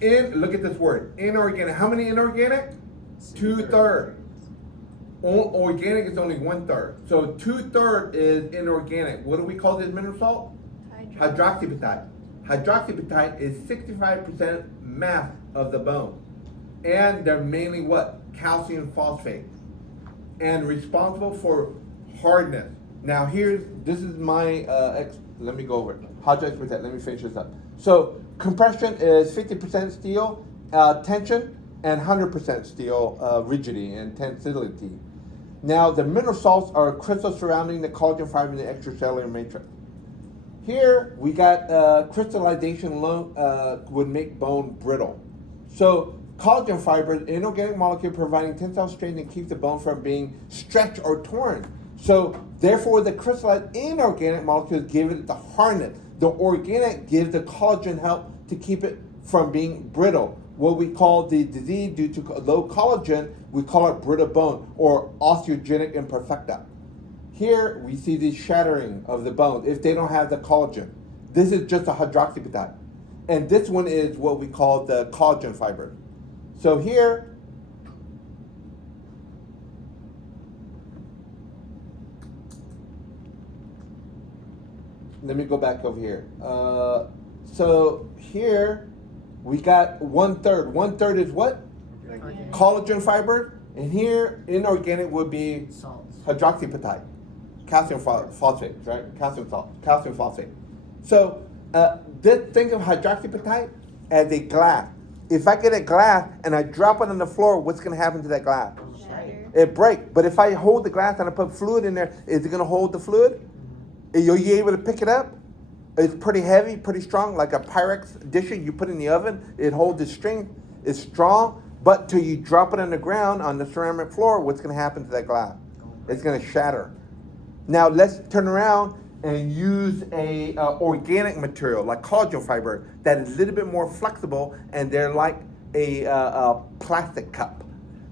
Look at this word, inorganic. How many inorganic? 2/3. Organic is only 1/3. So 2/3 is inorganic. What do we call this mineral salt? Hydroxyapatite. Hydroxyapatite is 65% mass of the bone. And they're mainly what? Calcium phosphate. And responsible for hardness. Now this is my, let me go over it. Hydroxyapatite, let me finish this up. So compression is 50% steel, tension, and 100% steel, rigidity and tensility. Now the mineral salts are crystals surrounding the collagen fiber in the extracellular matrix. Here we got crystallization alone would make bone brittle. So collagen fibers, inorganic molecule providing tensile strength and keeps the bone from being stretched or torn. So therefore the crystallized inorganic molecules give it the hardness. The organic gives the collagen help to keep it from being brittle. What we call the disease due to low collagen, we call it brittle bone or osteogenic imperfecta. Here we see the shattering of the bones if they don't have the collagen. This is just a hydroxyapatite. And this one is what we call the collagen fiber. So here, let me go back over here. So here we got 1/3. 1/3 is what? Organic. Collagen fiber. And here inorganic would be Salts. hydroxyapatite. Calcium phosphate, right? Calcium phosphate. So think of hydroxyapatite as a glass. If I get a glass and I drop it on the floor, what's going to happen to that glass? Shatter. It breaks. But if I hold the glass and I put fluid in there, is it going to hold the fluid? Are you able to pick it up? It's pretty heavy, pretty strong, like a Pyrex dish you put in the oven. It holds its strength. It's strong. But till you drop it on the ground, on the ceramic floor, what's going to happen to that glass? It's going to shatter. Now let's turn around and use a organic material like collagen fiber that is a little bit more flexible, and they're like a plastic cup.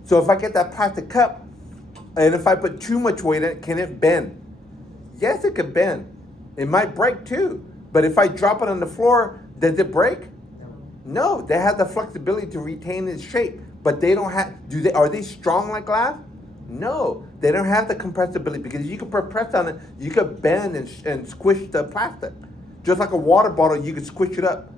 So if I get that plastic cup, and if I put too much weight in it, can it bend? Yes, it could bend. It might break too. But if I drop it on the floor, does it break? No, they have the flexibility to retain its shape, but they don't have. Are they strong like glass? No, they don't have the compressibility, because you can put press on it, you could bend and squish the plastic. Just like a water bottle, you could squish it up.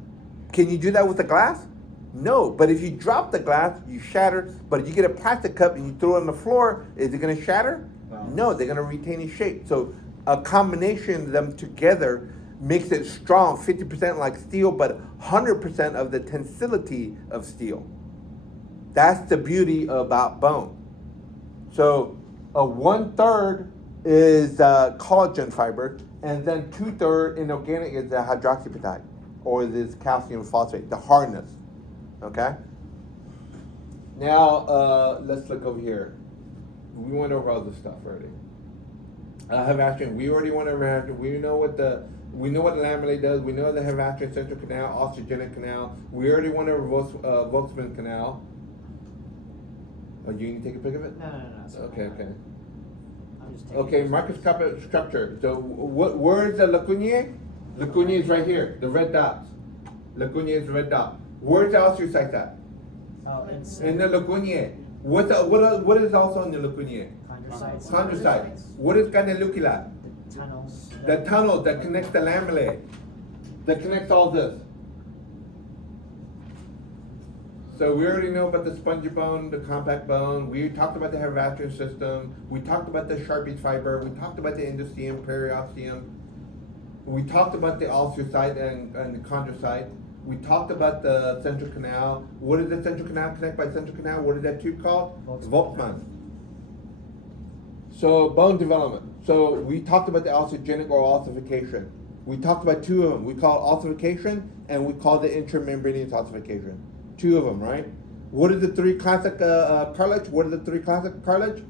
Can you do that with a glass? No, but if you drop the glass, you shatter. But if you get a plastic cup and you throw it on the floor, is it going to shatter? No, they're going to retain its shape. So a combination of them together makes it strong, 50% like steel, but 100% of the tensility of steel. That's the beauty about bone. So a 1/3 is collagen fiber, and then 2/3 inorganic is the hydroxyapatite, or this calcium phosphate, the hardness. Okay. Now let's look over here. We went over all this stuff already. Havastrin. We already went over Havastrin. We know what the lamellar does. We know the Havastrin central canal, osteogenic canal. We already went over Volksman canal. Oh, you need to take a pic of it? No. it's Okay. fine. I'm just taking Okay, pictures. microscopic structure. So where's the lacunae? Lacunae is right here, the red dots. Lacunae is the red dot. Where's the osteocyte at? Oh, it's In the lacunae. What is also in the lacunae? chondrocytes. Chondrocyte. What is canelucula? The tunnels. The tunnel that connects the lamellae, that connects all this. So we already know about the spongy bone, the compact bone. We talked about the Havastrin system. We talked about the Sharpie fiber. We talked about the endosteum, periosteum. We talked about the osteocyte and the chondrocyte. We talked about the central canal. What is the central canal? Connect by central canal. What is that tube called? Volkmann. So bone development. So we talked about the osteogenic or ossification. We talked about two of them. We call it ossification and we call the intramembraneous ossification. Two of them, right? What are the three classic cartilage? What are the three classic cartilage?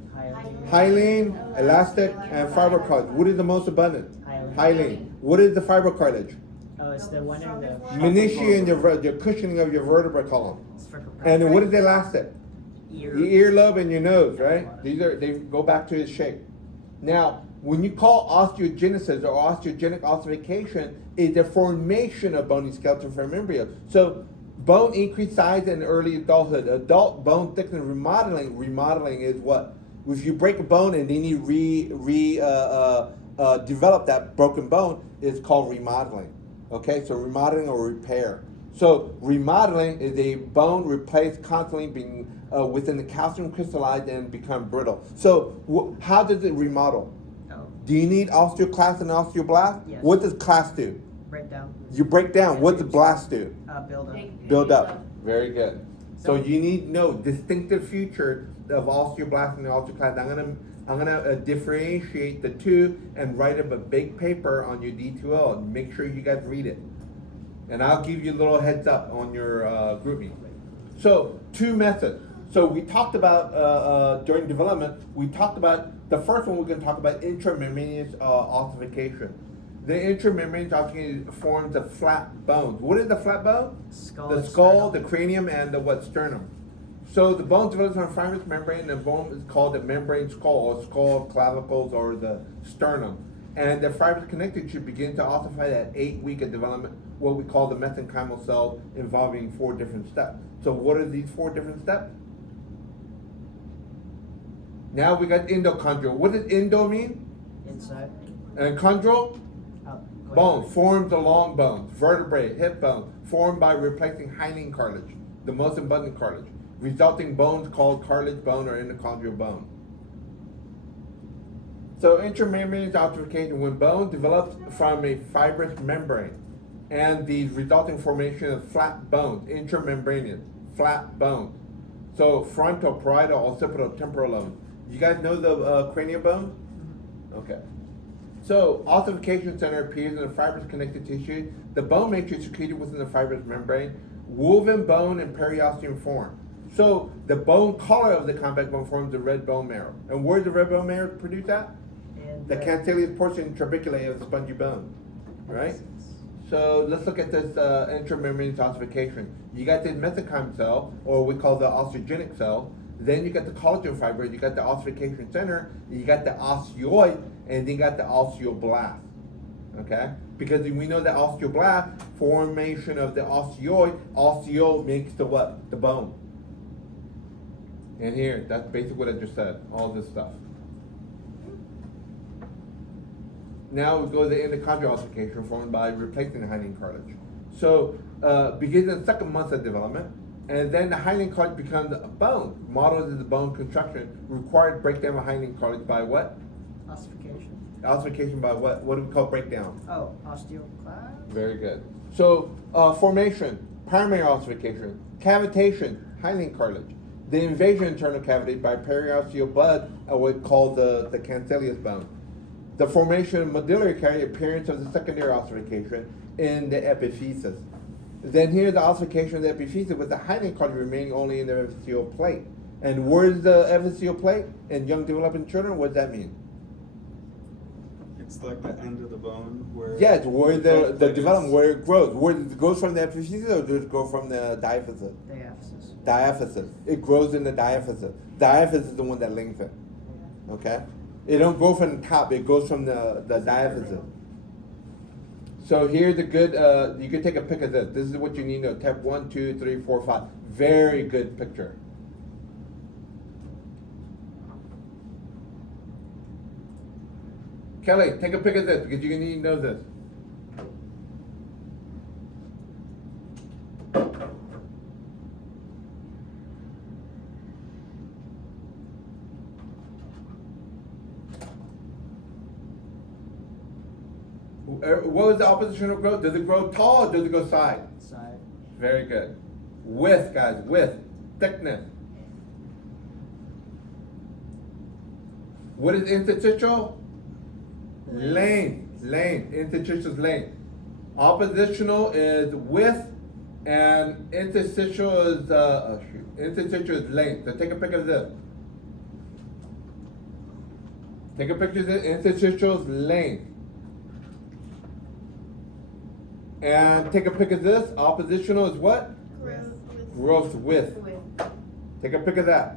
Hyaline, elastic, and fiber cartilage. What is the most abundant? Hyaline. What is the fiber cartilage? Oh, it's the one in the. Menisci and your cushioning of your vertebral column. It's for And then what is the elastic? ear. Your earlobe and your nose, right? They go back to its shape. Now, when you call osteogenesis or osteogenic ossification, is the formation of bony skeleton from embryo. So bone increased size in early adulthood. Adult bone thickness remodeling. Remodeling is what? If you break a bone and then you develop that broken bone, it's called remodeling. Okay, so remodeling or repair. So remodeling is a bone replaced constantly being within the calcium crystallized and become brittle. So how does it remodel? Oh, Do you need osteoclast and osteoblast? Yes. What does class do? breakdown. You break down. What does blast do? Build up. Build up. Very good. So you need no distinctive feature of osteoblast and osteoclast. I'm gonna differentiate the two and write up a big paper on your D2L and make sure you guys read it. And I'll give you a little heads up on your group meeting. So two methods. So we talked about during development. We talked about the first one. We're going to talk about intramembraneous ossification. The intramembraneous ossification forms the flat bones. What is the flat bone? Skull. The and skull, the sternum. cranium, and the sternum. So the bone develops on a fibrous membrane, and the bone is called the membrane skull, or skull clavicles, or the sternum. And the fibers connected should begin to ossify at 8 weeks of development, what we call the mesenchymal cell, involving 4 different steps. So what are these 4 different steps? Now we got endochondral. What does endo mean? Inside. And chondral? Out. Go Bone, ahead. forms along bones, vertebrae, hip bone, formed by replacing hyaline cartilage, the most abundant cartilage, resulting bones called cartilage bone or endochondral bone. So intramembranous ossification, when bone develops from a fibrous membrane and the resulting formation of flat bones, intramembranous, flat bones. So frontal, parietal, occipital, temporal lobe. You guys know the cranial bone? Okay. So ossification center appears in the fibrous connective tissue. The bone matrix secreted within the fibrous membrane, woven bone and periosteum form. So the bone color of the compact bone forms the red bone marrow. And where's the red bone marrow produced at? And The cancellous portion trabeculae of the spongy bone, right? So let's look at this intramembranous ossification. You got the mesenchymal cell, or we call the osteogenic cell. Then you got the collagen fibers, you got the ossification center, you got the osteoid, and then you got the osteoblast. Okay? Because we know that osteoblast, formation of the osteoid, osteo makes the what? The bone. And here, that's basically what I just said, all this stuff. Now we go to the endochondral ossification formed by replacing the hyaline cartilage. So begins in the second month of development, and then the hyaline cartilage becomes a bone. Modeled as the bone construction, required breakdown of hyaline cartilage by what? ossification. Ossification by what? What do we call breakdown? Oh, osteoclast. Very good. So formation, primary ossification, cavitation, hyaline cartilage. The invasion of internal cavity by periosteal bud, what we call the cancellous bone. the formation of medullary carry, appearance of the secondary ossification in the epiphysis. Then here's the ossification of the epiphysis with the hiding cartilage remaining only in the epiphyseal plate. And where's the epiphyseal plate in young developing children? What does that mean? It's like the end of the bone where. Yeah, it's where the bone plate development, is- where it grows. Where it goes from the epiphysis or does it go from the diaphysis? Diaphysis. Diaphysis. It grows in the diaphysis. Diaphysis is the one that links it. Okay? It don't go from the top, it goes from the diaphysis. So here's a good, you can take a pic of this. This is what you need to know. Tab 1, 2, 3, 4, 5. Very good picture. Kelly, take a pic of this because you need to know this. What is the oppositional growth? Does it grow tall or does it go side? Side. Very good. Width, guys, width, thickness. What is interstitial? Length, interstitial is length. Oppositional is width and interstitial is, interstitial is length. So take a picture of this. Take a picture of this, interstitial is length. And take a pic of this, oppositional is what? Growth width. Take a pic of that.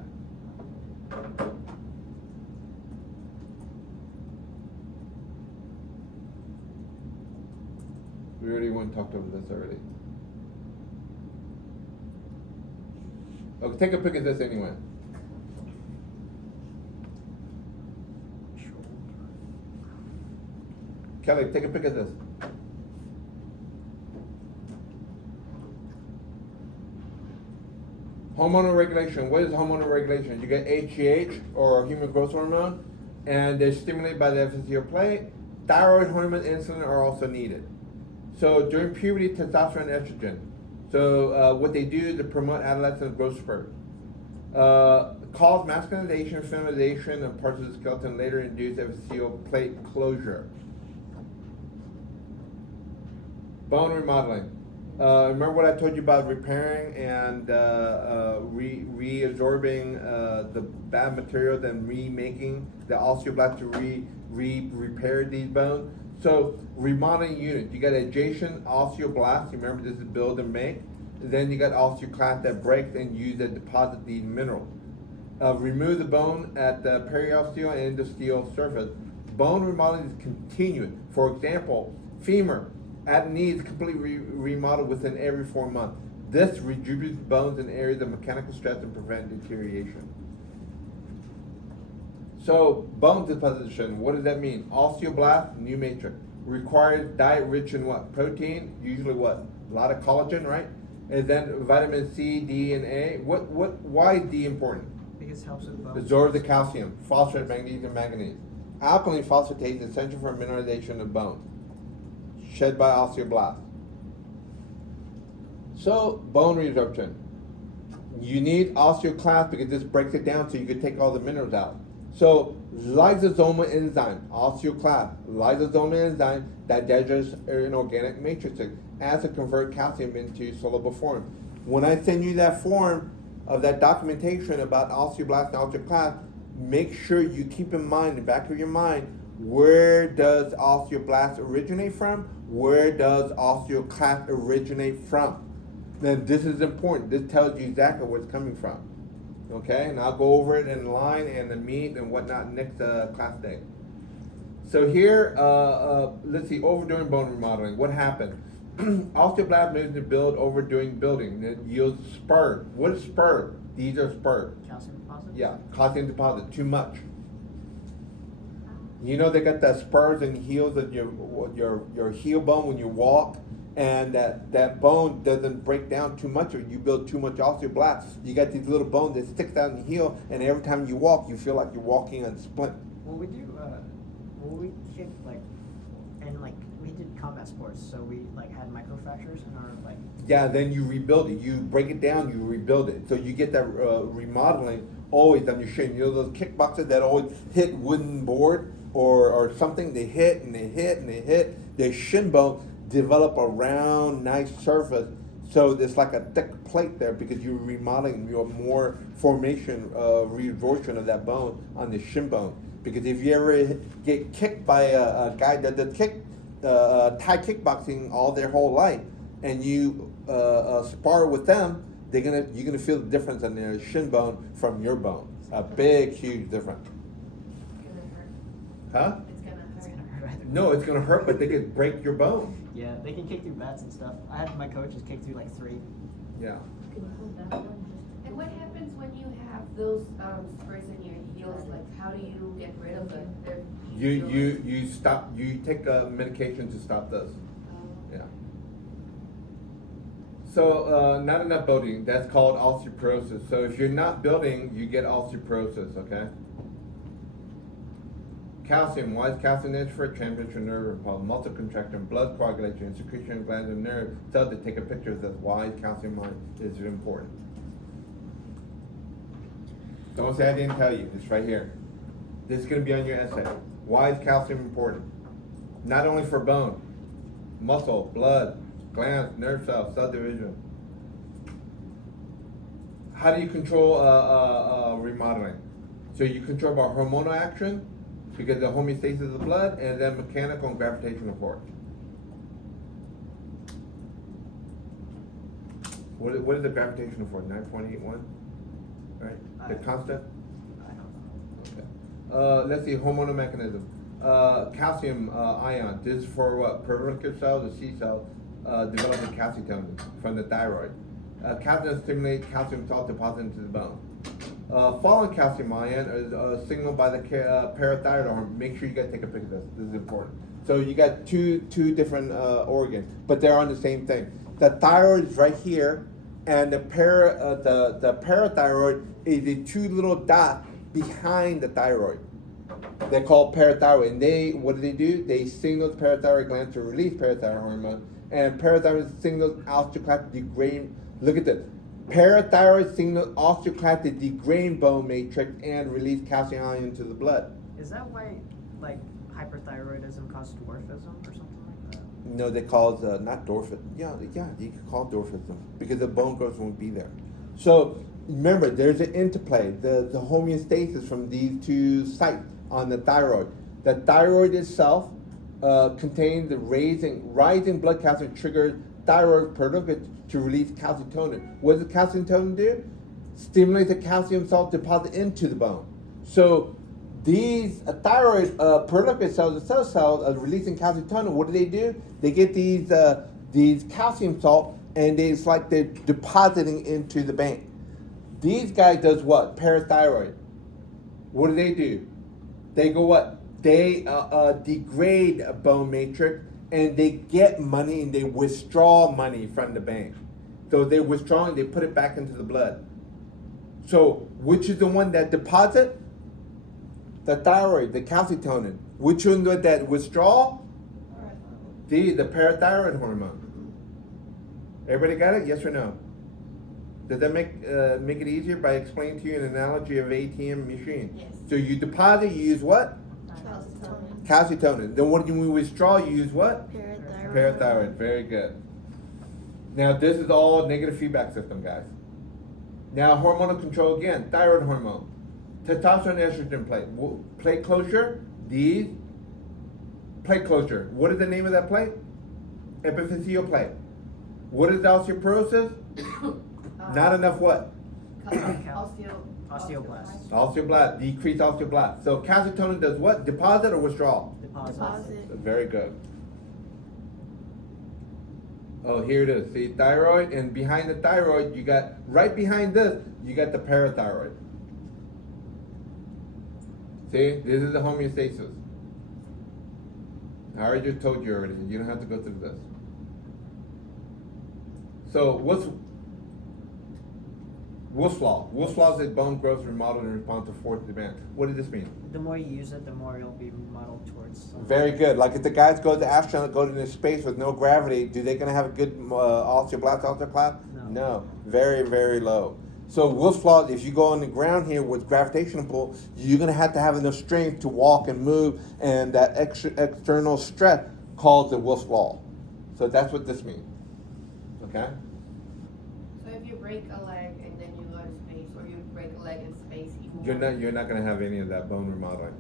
We already went and talked over this already. Okay, take a pic of this anyway. Kelly, take a pic of this. Hormonal regulation. What is hormonal regulation? You get HGH or human growth hormone, and they're stimulated by the epiphyseal plate. Thyroid hormone, insulin are also needed. So during puberty, testosterone, estrogen. So what they do is to promote adolescent growth spurt. Cause masculinization, feminization of parts of the skeleton, later induce epiphyseal plate closure. Bone remodeling. Remember what I told you about repairing and reabsorbing the bad material, then remaking the osteoblast to repair these bones? So remodeling unit, you got adjacent osteoblast, you remember this is build and make. Then you got osteoclast that breaks and use to deposit these minerals. Remove the bone at the periosteal and endosteal surface. Bone remodeling is continuous. For example, femur at knees completely remodeled within every 4 months. This redistributes bones in areas of mechanical stress and prevent deterioration. So bone deposition, what does that mean? Osteoblast, new matrix. Requires diet rich in what? Protein, usually what? A lot of collagen, right? And then vitamin C, D, and A. Why is D important? Because it helps with bones. Absorb the calcium, phosphate, magnesium, manganese. Alkaline phosphatase is essential for mineralization of bone, shed by osteoblast. So, bone resorption. You need osteoclast because this breaks it down so you can take all the minerals out. So, lysosomal enzyme, osteoclast, lysosomal enzyme that digests inorganic matrices as to convert calcium into soluble form. When I send you that form of that documentation about osteoblast and osteoclast, make sure you keep in mind, in the back of your mind, where does osteoblast originate from? Where does osteoclast originate from? Then this is important. This tells you exactly where it's coming from. Okay, and I'll go over it in line and the meat and whatnot next class day. So here, let's see, overdoing bone remodeling. What happened? Osteoblast moves to build, overdoing building. It yields spurs. What is spurs? These are spurs. Calcium deposits? Yeah, calcium deposit, too much. You know they got that spurs and heels of your heel bone when you walk, and that bone doesn't break down too much, or you build too much osteoblast. You got these little bones that sticks out in the heel, and every time you walk, you feel like you're walking on splint. Well, we do, we did we did combat sports, so we had microfractures in our Yeah, then you rebuild it. You break it down, you rebuild it. So you get that remodeling always on your shin. You know those kickboxers that always hit wooden board? or something, they hit and they hit and they hit, their shin bone develop a round, nice surface. So there's like a thick plate there because you're remodeling, you have more formation, reabsorption of that bone on the shin bone. Because if you ever get kicked by a guy that does Thai kickboxing all their whole life, and you spar with them, you're gonna feel the difference in their shin bone from your bone. A big, huge difference. It's gonna hurt. Huh? It's gonna It's hurt. gonna hurt either. No, it's gonna hurt, but they could break your bone. Yeah, they can kick through bats and stuff. I had my coaches kick through like 3. Yeah. Can you hold that one? And what happens when you have those spurs in your heels? Like, how do you get rid of them? You stop. You take medication to stop this. Yeah. So not enough building. That's called osteoporosis. So if you're not building, you get osteoporosis. Okay. Calcium. Why is calcium necessary? Transmission nerve impulse, muscle contraction, blood coagulation, secretion of glands and nerve cells to take a picture of this. Why is calcium is important? Don't say I didn't tell you. It's right here. This is going to be on your essay. Why is calcium important? Not only for bone, muscle, blood, glands, nerve cells, cell division. How do you control remodeling? So you control by hormonal action, because the homeostasis of the blood, and then mechanical and gravitational force. What is the gravitational force? 9.81? Right? The constant? I don't know. Okay. Let's see, hormonal mechanism. Calcium ion. This is for what? Prolific cells, the C cells, developing calcitonin from the thyroid. Calcium stimulates calcium salt deposit into the bone. Fallen calcium ion is signaled by the parathyroid hormone. Make sure you guys take a picture of this. This is important. So you got two different organs, but they're on the same thing. The thyroid is right here, and the parathyroid is the 2 little dots behind the thyroid. They're called parathyroid, and what do? They signal the parathyroid gland to release parathyroid hormone, and parathyroid signals osteoclast to degrade. Look at this. Parathyroid signals osteoclast to degrade bone matrix and release calcium ion into the blood. Is that why, like, hyperthyroidism causes dwarfism or something like that? No, they call it not dwarfism. Yeah, you could call it dwarfism because the bone growth won't be there. So remember, there's an interplay, the homeostasis from these 2 sites on the thyroid. The thyroid itself contains the rising blood calcium triggers thyroid product to release calcitonin. What does calcitonin do? Stimulate the calcium salt deposit into the bone. So these thyroid prolific cells, the cell cells, are releasing calcitonin. What do? They get these calcium salt, and it's like they're depositing into the bank. These guys does what? Parathyroid. What do? They go what? They degrade a bone matrix, and they get money and they withdraw money from the bank. So they're withdrawing, they put it back into the blood. So which is the one that deposit? The thyroid, the calcitonin. Which one would that withdraw? The parathyroid hormone. Everybody got it? Yes or no? Does that make it easier by explaining to you an analogy of ATM machine? Yes. So you deposit, you use what? Calcitonin. Calcitonin. Then when you withdraw, you use what? Parathyroid. Parathyroid. Very good. Now this is all negative feedback system, guys. Now hormonal control again. Thyroid hormone. Testosterone, estrogen plate. Plate closure. These. Plate closure. What is the name of that plate? Epiphyseal plate. What is osteoporosis? Not enough what? Osteoblasts. Osteoblast. Decreased osteoblast. So calcitonin does what? Deposit or withdrawal? Deposit. Very good. Oh, here it is. See, thyroid, and behind the thyroid, you got, right behind this, you got the parathyroid. See, this is the homeostasis. I already just told you already. You don't have to go through this. So, Wolff's law. Wolff's law says bone growth remodeled in response to force demand. What does this mean? The more you use it, the more you'll be modeled towards something. Very good. Like if the guys go to astronaut, go into space with no gravity, do they gonna have a good osteoblast osteoclast? No. No. Very, very low. So Wolff's Law, if you go on the ground here with gravitational pull, you're gonna have to have enough strength to walk and move, and that external stress called the Wolff's Law. So that's what this means. Okay? So if you break a leg and then you go to space, or you break a leg in space, you won't. You're not gonna have any of that bone remodeling.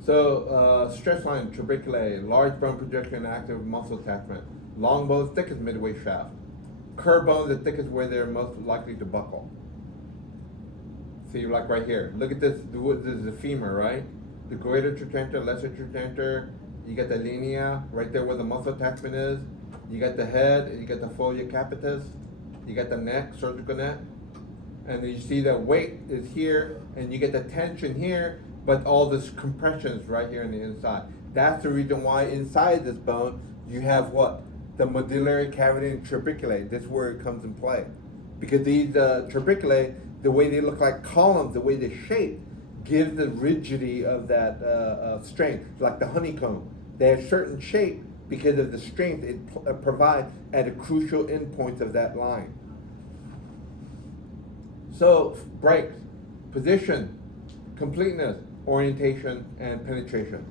So stress line, trabeculae, large bone projection, active muscle attachment, long bones, thickest midway shaft. Curved bones, the thickest where they're most likely to buckle. See, like right here. Look at this. This is the femur, right? The greater trochanter, lesser trochanter. You got the linea right there where the muscle attachment is. You got the head. You got the folia capitis. You got the neck, surgical neck. And then you see that weight is here, and you get the tension here, but all this compression is right here on the inside. That's the reason why inside this bone you have what? The medullary cavity and trabeculae. This is where it comes in play. Because these trabeculae, the way they look like columns, the way they're shaped, gives the rigidity of that strength, like the honeycomb. They have certain shape because of the strength it provides at a crucial endpoint of that line. So, breaks, position, completeness, orientation, and penetration.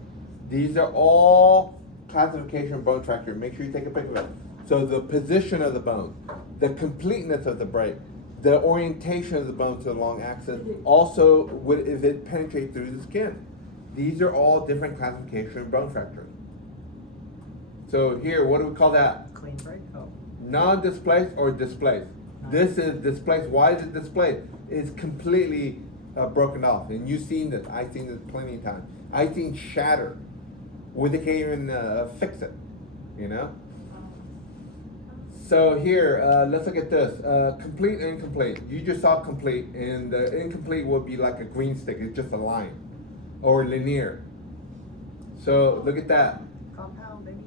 These are all classification of bone fracture. Make sure you take a picture of it. So the position of the bone, the completeness of the break, the orientation of the bone to the long axis, also if it penetrates through the skin. These are all different classification of bone fractures. So here, what do we call that? Clean break? Oh. Non-displaced or displaced. This is displaced. Why is it displaced? It's completely broken off. And you've seen this. I've seen this plenty of times. I've seen shatter where they can't even fix it, you know? So here, let's look at this. Complete and incomplete. You just saw complete, and the incomplete would be like a green stick. It's just a line, or linear. So look at that. Compound, baby.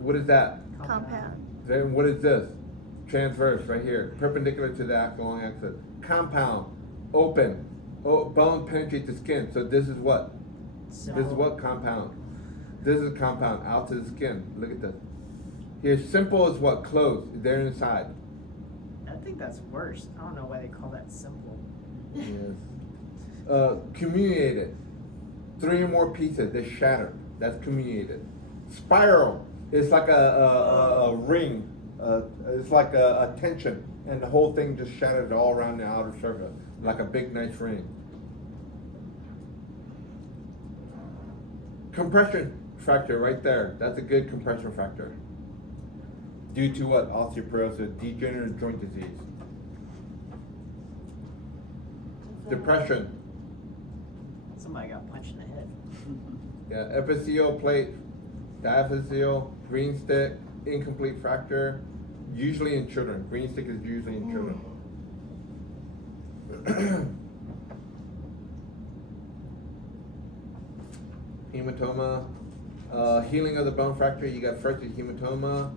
What is that? Compound. Then what is this? Transverse, right here, perpendicular to the long axis. Compound, open, bone penetrate the skin. So this is what? This is what? Compound. This is compound, out to the skin. Look at this. Here, simple is what? Closed. They're inside. I think that's worse. I don't know why they call that simple. Yes. Communicated. 3 or more pieces. They're shattered. That's communicated. Spiral. It's like a ring. It's like a tension, and the whole thing just shattered all around the outer surface, like a big nice ring. Compression fracture right there. That's a good compression fracture. Due to what? Osteoporosis, degenerative joint disease. Depression. Somebody got punched in the head. Yeah, epiphyseal plate, diaphyseal, green stick, incomplete fracture, usually in children. Green stick is usually in children. Hematoma, healing of the bone fracture. You got first the hematoma,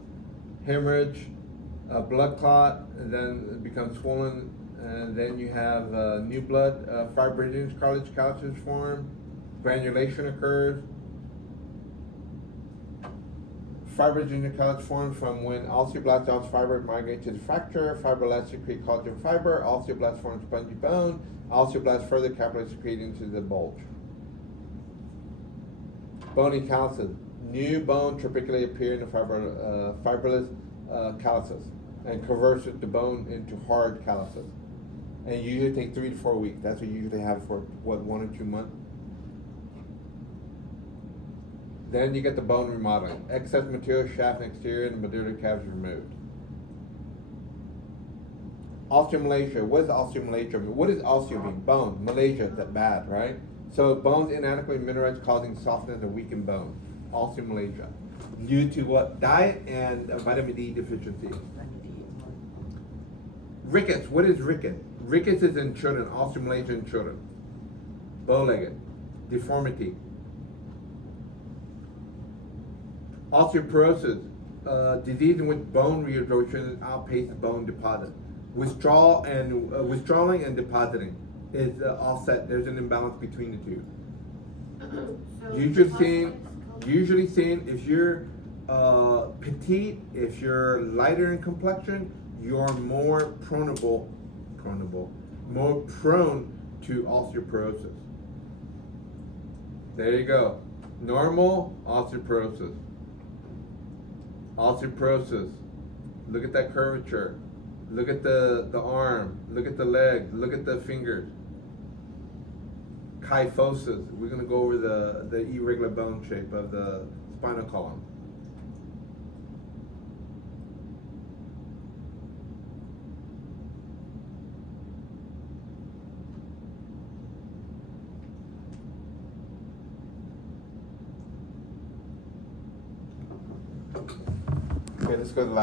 hemorrhage, blood clot, and then it becomes swollen, and then you have new blood, fibrinogen, cartilage calcium form, granulation occurs. Fibrinogen cartilage forms from when osteoblast joint fiber migrate to the fracture. Fibroblasts secrete collagen fiber. Osteoblast forms spongy bone. Osteoblast further capillaries secrete into the bulge. Bony calluses. New bone trabeculae appear in the fibrous calluses and converts the bone into hard calluses. And usually take 3 to 4 weeks. That's what you usually have for what, 1 or 2 months. Then you get the bone remodeling. Excess material, shaft and exterior, and the medullary cavity removed. Osteomalacia. What is osteomalacia mean? What does osteo mean? Bone. Malaysia, that's bad, right? So bones inadequately mineralized, causing softness and weakened bone. Osteomalacia. Due to what? Diet and vitamin D deficiency. Rickets. What is rickets? Rickets is in children. Osteomalacia in children. Bow-legged. Deformity. Osteoporosis, disease in which bone reabsorption outpaces bone deposit. Withdrawing and depositing is offset. There's an imbalance between the two. So Usually seen if you're petite, if you're lighter in complexion, you're more more prone to osteoporosis. There you go. Normal osteoporosis. Osteoporosis. Look at that curvature. Look at the arm. Look at the leg. Look at the fingers. Kyphosis. We're gonna go over the irregular bone shape of the spinal column. Okay, let's go to the last.